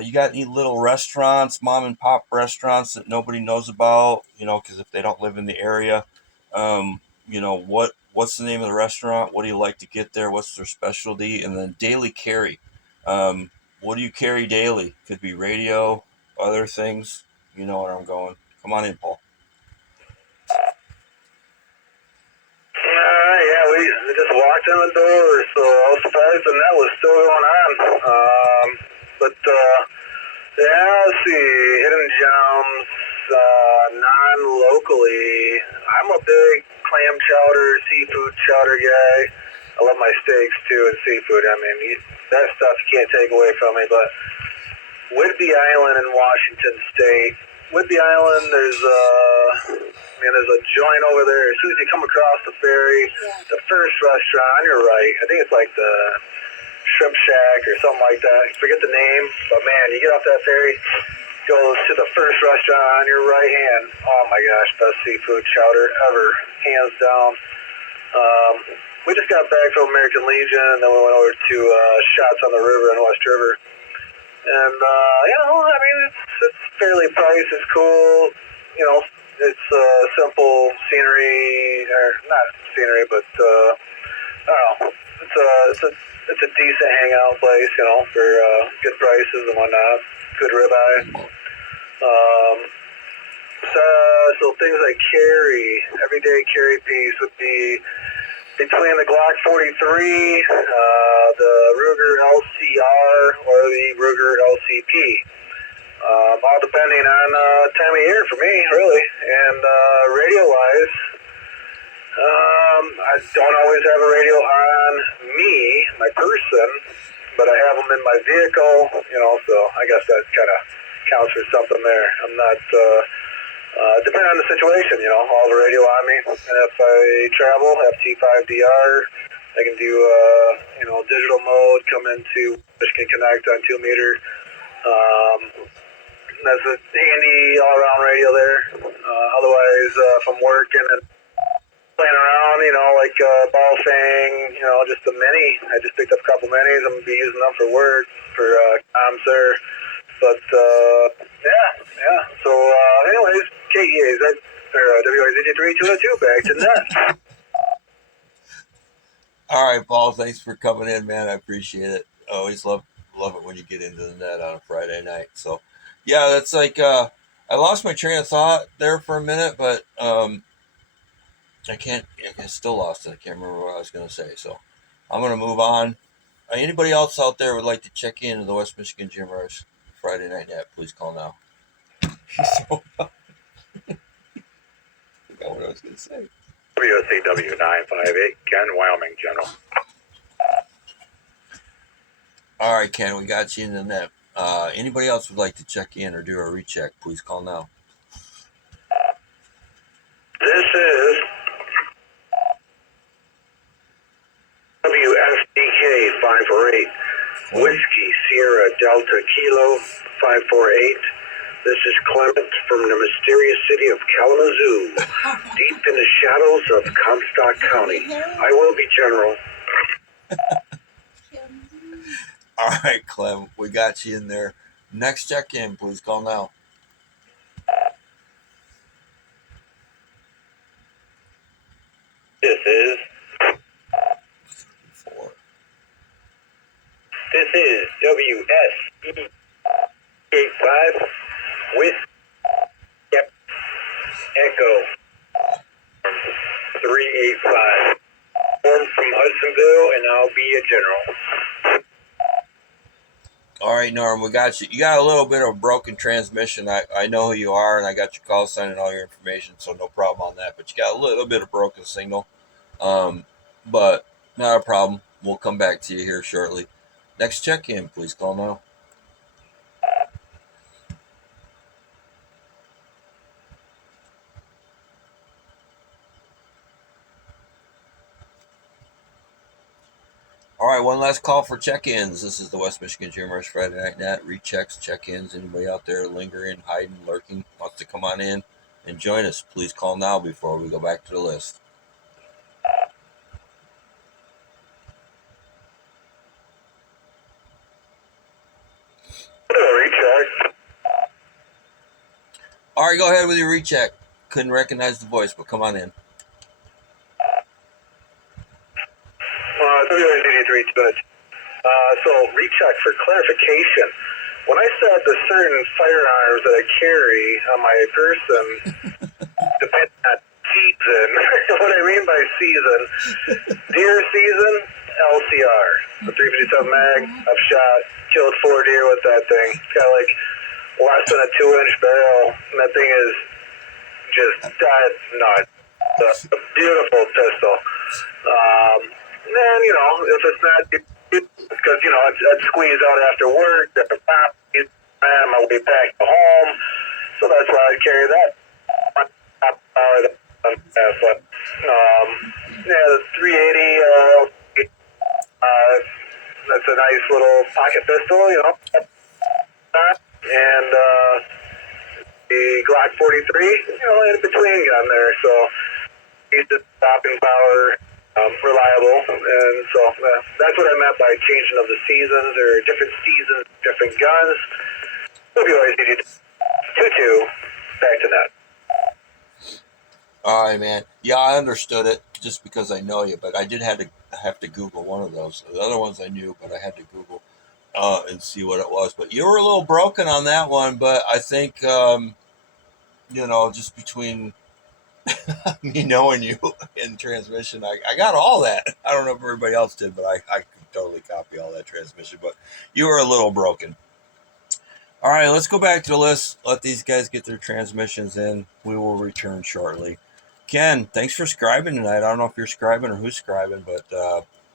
You got any little restaurants, mom and pop restaurants that nobody knows about, because if they don't live in the area, what's the name of the restaurant? What do you like to get there? What's their specialty? And then daily carry. What do you carry daily? Could be radio, other things. You know where I'm going. Come on in, Paul. Yeah, we just walked in the door, so I was surprised the net was still going on. Yeah, let's see, hidden gems, non-locally. I'm a big clam chowder, seafood chowder guy. I love my steaks too and seafood. I mean, that stuff you can't take away from me. But Whidbey Island in Washington State. Whidbey Island, there's a joint over there. As soon as you come across the ferry, the first restaurant on your right, I think it's like the Shrimp Shack or something like that. I forget the name, but man, you get off that ferry, goes to the first restaurant on your right hand. Oh my gosh, best seafood chowder ever, hands down. We just got back from American Legion, and then we went over to Shots on the River in West River. And, it's fairly priced. It's cool. It's simple scenery, or not scenery, but, I don't know. It's a decent hangout place, for good prices and whatnot. Good ribeye. So things I carry, everyday carry piece would be between the Glock 43, the Ruger LCR, or the Ruger LCP. All depending on time of year for me, really. And radio-wise, I don't always have a radio on me, my person, but I have them in my vehicle, so I guess that kind of counts for something there. I'm not, depending on the situation, I'll have a radio on me. And if I travel, have T5DR, I can do, digital mode, come into Michigan Connect on 2 meter. That's a handy all-around radio there. Otherwise, if I'm working and playing around, like ball fang, just a mini. I just picked up a couple minis. I'm going to be using them for work, for comms there. But, yeah. So, anyways, KEAs, WRZG3202, back to net. All right, Paul, thanks for coming in, man. I appreciate it. I always love it when you get into the net on a Friday night. So, yeah, that's like, I lost my train of thought there for a minute, but I still lost it. I can't remember what I was going to say. So I'm going to move on. Anybody else out there would like to check in the West Michigan GMRS Friday Night Net, please call now. So, I forgot what I was going to say. WSCW958, Ken, Wyoming General. All right, Ken, we got you in the net. Anybody else would like to check in or do a recheck, please call now. This is Whiskey Sierra Delta Kilo 548. This is Clement from the mysterious city of Kalamazoo, deep in the shadows of Comstock County. I will be General. All right, Clem, we got you in there. Next check-in, please call now. This is WSE 85 with Echo 385. Form from Hudsonville, and I'll be a general. All right, Norm, we got you. You got a little bit of broken transmission. I know who you are, and I got your call sign and all your information, so no problem on that. But you got a little bit of broken signal, but not a problem. We'll come back to you here shortly. Next check-in, please call now. All right, one last call for check-ins. This is the West Michigan GMRS Friday Night Net. Rechecks, check-ins. Anybody out there lingering, hiding, lurking, wants to come on in and join us, please call now before we go back to the list. All right, go ahead with your recheck. Couldn't recognize the voice, but come on in. So, recheck for clarification. When I said the certain firearms that I carry on my person depend on season, what I mean by season, deer season, LCR. The 357 mag, I've killed 4 deer with that thing. It's got like less than a 2-inch barrel, and that thing is just dead nuts. It's a beautiful pistol. And, if it's not, because, I'd squeeze out after work, I'm going to be back to home, so that's why I carry that. The 380, that's a nice little pocket pistol, and the Glock 43, in between gun there, so he's the stopping power. Reliable, and so that's what I meant by changing of the seasons or different seasons, different guns. WICD 22, back to that. All right, man. Yeah, I understood it just because I know you, but I did have to Google one of those. The other ones I knew, but I had to Google and see what it was. But you were a little broken on that one, but I think just between me knowing you in transmission, I got all that. I don't know if everybody else did, but I could totally copy all that transmission. But you were a little broken. All right, let's go back to the list. Let these guys get their transmissions in. We will return shortly. Ken, thanks for scribing tonight. I don't know if you're scribing or who's scribing, but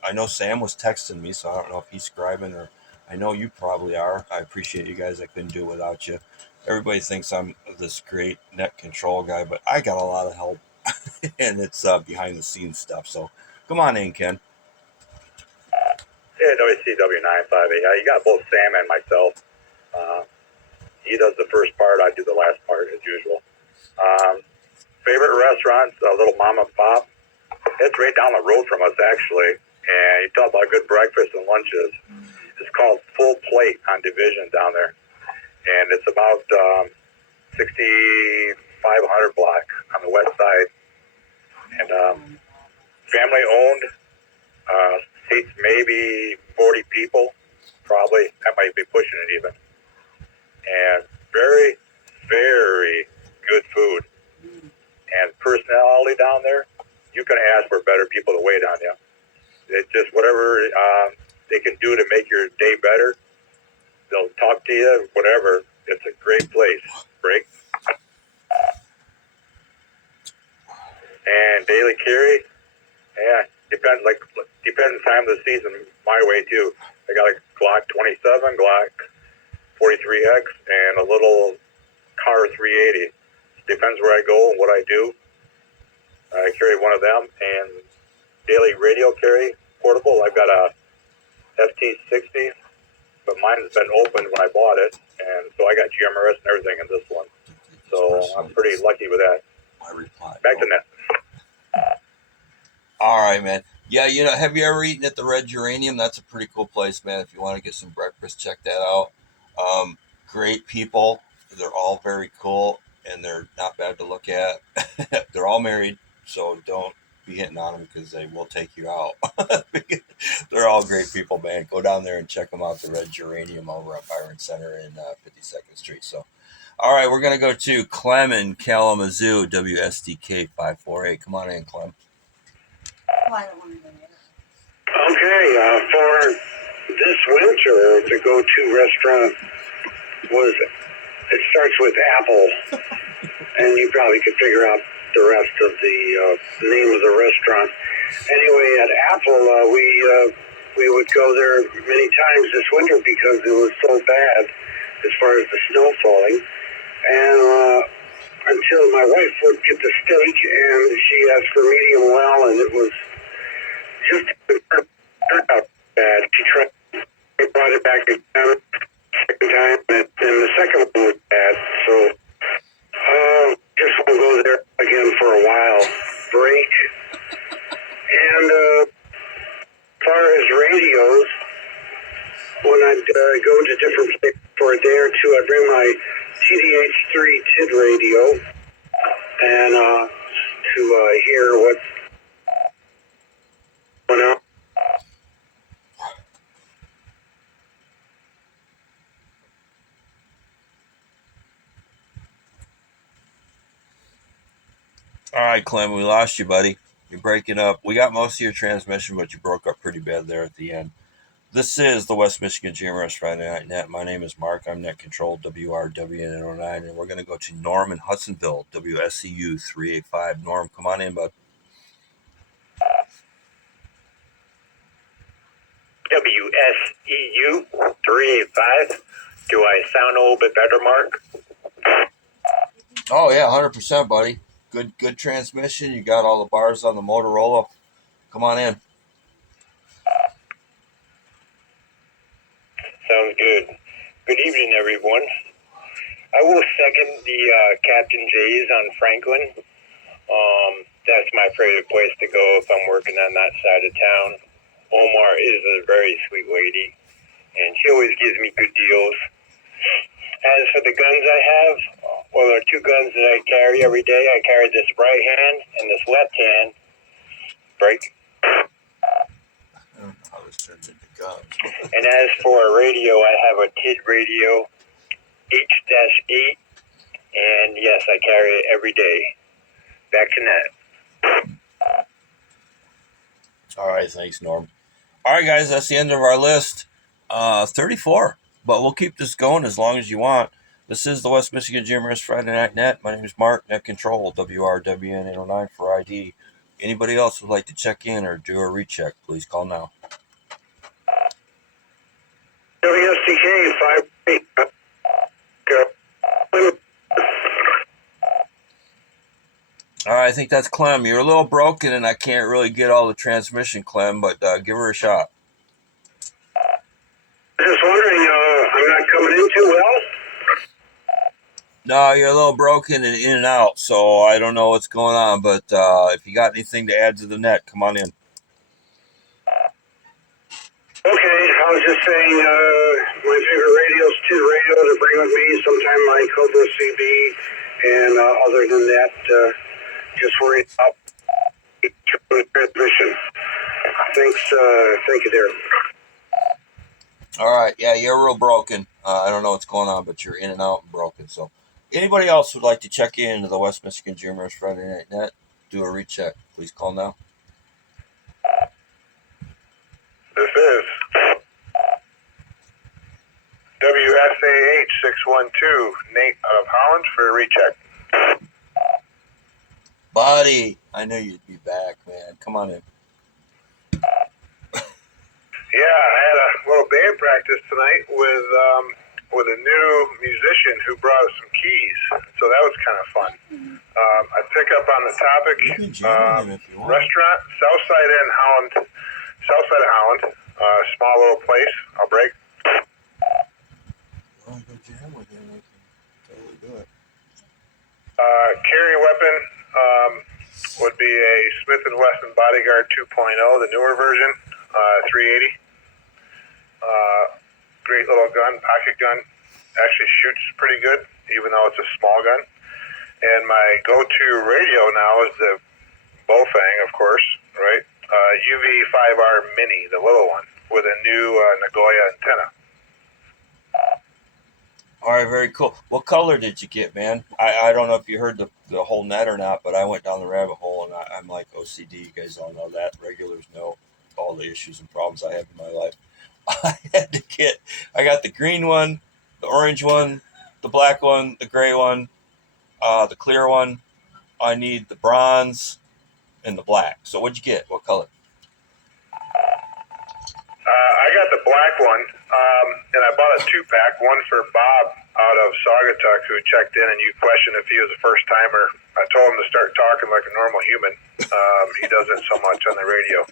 I know Sam was texting me, so I don't know if he's scribing or I know you probably are. I appreciate you guys. I couldn't do it without you. Everybody thinks I'm this great net control guy, but I got a lot of help, and it's behind the scenes stuff. So come on in, Ken. Yeah, WCW958. You got both Sam and myself. He does the first part. I do the last part as usual. Favorite restaurants, Little Mom and Pop. It's right down the road from us, actually. And you talk about good breakfast and lunches. It's called Full Plate on Division down there. And it's about 6500 block on the west side. And family owned. Seats maybe 40 people, probably. That might be pushing it even. And very, very good food. And personality down there, you can ask for better people to wait on you. It's just whatever they can do to make your day better. They'll talk to you, whatever. It's a great place. Break. And daily carry, yeah, depends time of the season. My way too. I got a Glock 27, Glock 43X, and a little car 380. Depends where I go and what I do. I carry one of them, and daily radio carry portable. I've got a FT60, but mine has been opened when I bought it, and so I got GMRS and everything in this one. So I'm pretty lucky with that. Back to net. All right, man. Yeah, have you ever eaten at the Red Geranium? That's a pretty cool place, man. If you want to get some breakfast, check that out. Great people. They're all very cool, and they're not bad to look at. They're all married, so don't be hitting on them because they will take you out. They're all great people, man. Go down there and check them out. The Red Geranium over at Byron Center in 52nd Street. So, all right, we're gonna go to Clem in Kalamazoo, WSDK 548. Come on in, Clem. Okay, for this winter, the go-to restaurant was, it starts with Apple, and you probably could figure out the rest of the name of the restaurant. Anyway, at Apple, we would go there many times this winter because it was so bad as far as the snow falling. And until my wife would get the steak, and she asked for medium well, and it was just turned out bad. She brought it back again, second time, and the second one was bad. So, just won't go there again for a while. Break. And as far as radios, when I'd go to different places for a day or two, I'd bring my TDH3 TID radio and to hear what's going on. All right, Clem, we lost you, buddy. You're breaking up. We got most of your transmission, but you broke up pretty bad there at the end. This is the West Michigan GMRS Friday Night Net. My name is Mark. I'm Net Control, WRWN09, and we're going to go to Norm in Hudsonville, WSEU 385. Norm, come on in, bud. WSEU 385. Do I sound a little bit better, Mark? Oh, yeah, 100%, buddy. Good transmission. You got all the bars on the Motorola. Come on in. Sounds good. Good evening, everyone. I will second the Captain J's on Franklin. That's my favorite place to go if I'm working on that side of town. Omar is a very sweet lady, and she always gives me good deals. As for the guns I have, well, there are two guns that I carry every day. I carry this right hand and this left hand. Break. I was turned into guns. And as for a radio, I have a TID radio H-8, and yes, I carry it every day. Back to net. All right, thanks, Norm. All right, guys, that's the end of our list. 34, but we'll keep this going as long as you want. This is the West Michigan GMRS Friday Night Net. My name is Mark, Net Control, WRWN809 for ID. Anybody else who would like to check in or do a recheck, please call now. WSDK 58. All right, I think that's Clem. You're a little broken, and I can't really get all the transmission, Clem, but give her a shot. Just wondering, I'm not coming in too well? No, you're a little broken and in and out, so I don't know what's going on, but if you got anything to add to the net, come on in. Okay, I was just saying, my favorite radio is TID radio to bring with me, sometime my Cobra CB, and other than that, just worried about transmission. Thanks, thank you, dear. All right, yeah, you're real broken. I don't know what's going on, but you're in and out and broken. So, anybody else would like to check in to the West Michigan GMRS Friday Night Net, do a recheck, please call now. This is WSAH 612, Nate out of Holland for a recheck. Buddy, I knew you'd be back, man. Come on in. Yeah, I had a little band practice tonight with a new musician who brought us some keys, so that was kind of fun. I pick up on the topic, restaurant, Southside of Holland. Small little place. I'll break. You want to go jam with him? We can totally do it. Carry weapon would be a Smith & Wesson Bodyguard 2.0, the newer version, 380. Great little gun, pocket gun. Actually shoots pretty good, even though it's a small gun. And my go-to radio now is the Bofang, of course, right? UV5R Mini, the little one, with a new Nagoya antenna. All right, very cool. What color did you get, man? I don't know if you heard the whole net or not, but I went down the rabbit hole, and I'm like OCD. You guys all know that. Regulars know all the issues and problems I have in my life. I got the green one, the orange one, the black one, the gray one, the clear one. I need the bronze and the black. So what'd you get? What color? I got the black one, and I bought a 2-pack, one for Bob out of Saugatuck, who checked in, and you questioned if he was a first-timer. I told him to start talking like a normal human. He doesn't so much on the radio.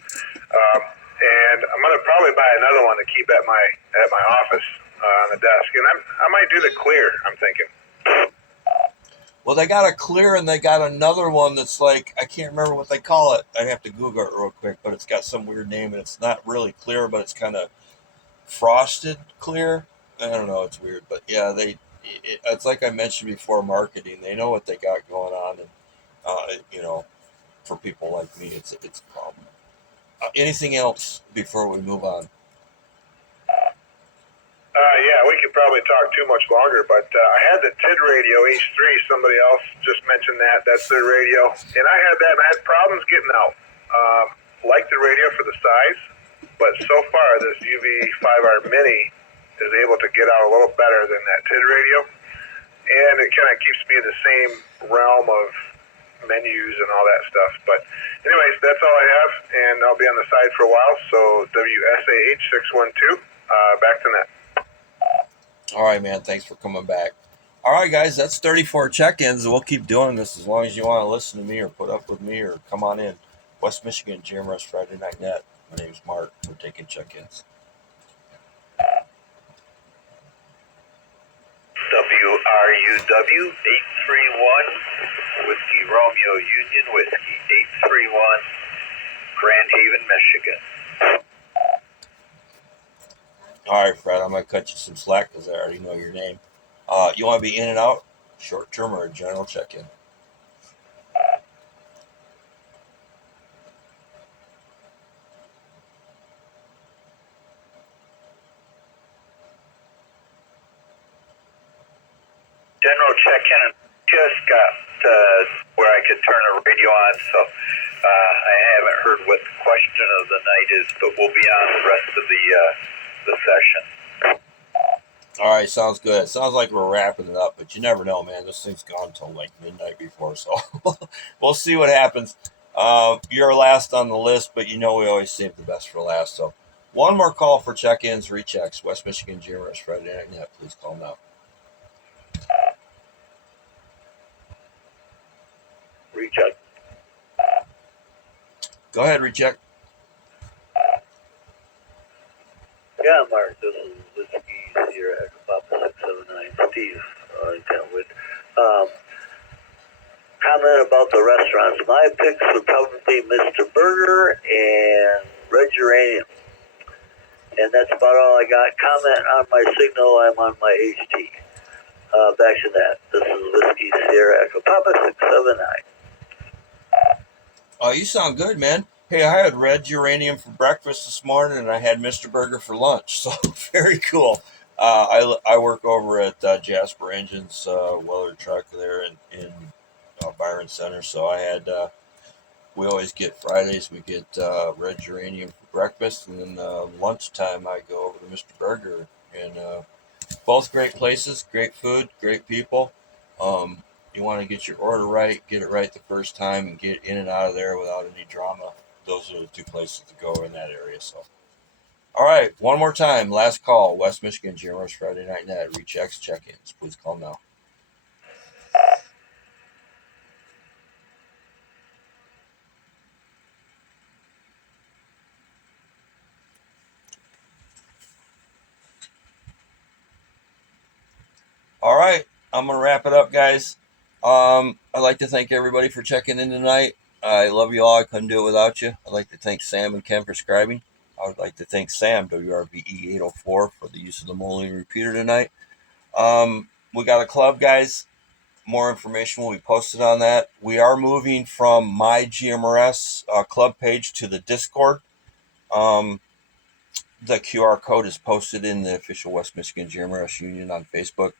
And I'm going to probably buy another one to keep at my office on the desk. And I might do the clear, I'm thinking. Well, they got a clear and they got another one that's like, I can't remember what they call it. I'd have to Google it real quick, but it's got some weird name and it's not really clear, but it's kind of frosted clear. I don't know. It's weird, but yeah, it's like I mentioned before, marketing. They know what they got going on. And, for people like me, it's a problem. Anything else before we move on? Yeah, we could probably talk too much longer, but I had the TID radio H3. Somebody else just mentioned that. That's their radio. And I had that, and I had problems getting out. Like the radio for the size, but so far this UV5R Mini is able to get out a little better than that TID radio. And it kind of keeps me in the same realm of menus and all that stuff. But anyways, that's all I have, and I'll be on the side for a while. So WSAH 612, back to net. All right, man. Thanks for coming back. All right, guys, that's 34 check-ins. We'll keep doing this as long as you want to listen to me or put up with me or come on in. West Michigan GMRS Friday Night Net. My name's Mark. We're taking check-ins. WRUW 831 Whiskey Romeo Union Whiskey 831 Grand Haven, Michigan. All right, Fred, I'm going to cut you some slack because I already know your name. You want to be in and out, short-term or a general check-in? General check-in, just got where I could turn a radio on, so I haven't heard what the question of the night is, but we'll be on the rest of the session. All right, sounds good. Sounds like we're wrapping it up, but you never know, man. This thing's gone until like midnight before, so we'll see what happens. You're last on the list, but we always save the best for last. So one more call for check-ins, rechecks. West Michigan GMRS Friday Night Net. Please call now. Recheck. Go ahead, recheck. Yeah, Mark, this is Whiskey here at Papa 679, Steve in Kentwood. Comment about the restaurants. My picks would probably be Mr. Burger and Red Uranium. And that's about all I got. Comment on my signal. I'm on my HT. Back to that. This is Whiskey Sierra Echo Papa 679. Oh, you sound good, man. Hey, I had Red Uranium for breakfast this morning, and I had Mr. Burger for lunch. So very cool. I work over at Jasper Engines Weller Truck there in Byron Center. So I had we always get Fridays. We get Red Uranium for breakfast, and then lunchtime I go over to Mr. Burger, and both great places, great food, great people. You want to get your order right, get it right the first time, and get in and out of there without any drama. Those are the two places to go in that area. So, all right, one more time. Last call. West Michigan GMRS Friday Night Net. Rechecks, check-ins. Please call now. All right, I'm going to wrap it up, guys. I'd like to thank everybody for checking in tonight. I love you all. I couldn't do it without you. I'd like to thank Sam and Ken for scribing. I would like to thank Sam, WRBE 804, for the use of the Moline repeater tonight. We got a club, guys. More information will be posted on that. We are moving from my GMRS club page to the Discord. The QR code is posted in the official West Michigan GMRS Union on Facebook.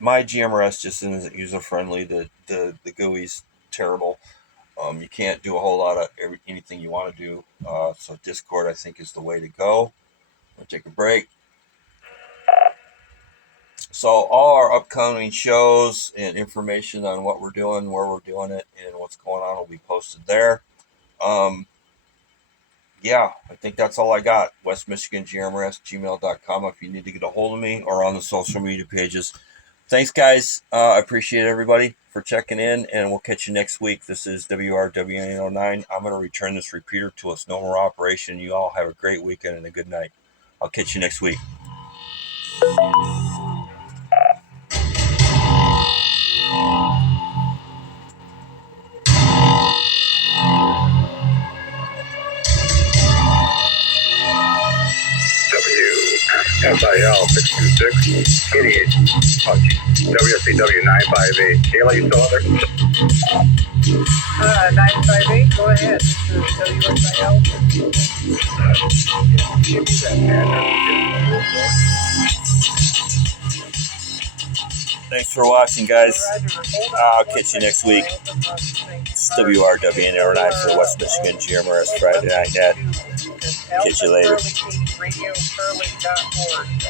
My GMRS just isn't user friendly. The GUI's terrible. You can't do a whole lot of anything you want to do. So Discord, I think, is the way to go. We'll take a break. So all our upcoming shows and information on what we're doing, where we're doing it, and what's going on will be posted there. Yeah, I think that's all I got. West Michigan GMRS, gmail.com if you need to get a hold of me, or on the social media pages. Thanks, guys. I appreciate everybody for checking in, and we'll catch you next week. This is WRWN809. I'm going to return this repeater to its normal operation. You all have a great weekend and a good night. I'll catch you next week. WSIL 626, idiot. WSCW 958. Kayla, you still out there? 958, go ahead. This is WSIL. Thanks for watching, guys. I'll catch you next week. It's WRWN809 for West Michigan GMRS Friday Night Net. Catch you later.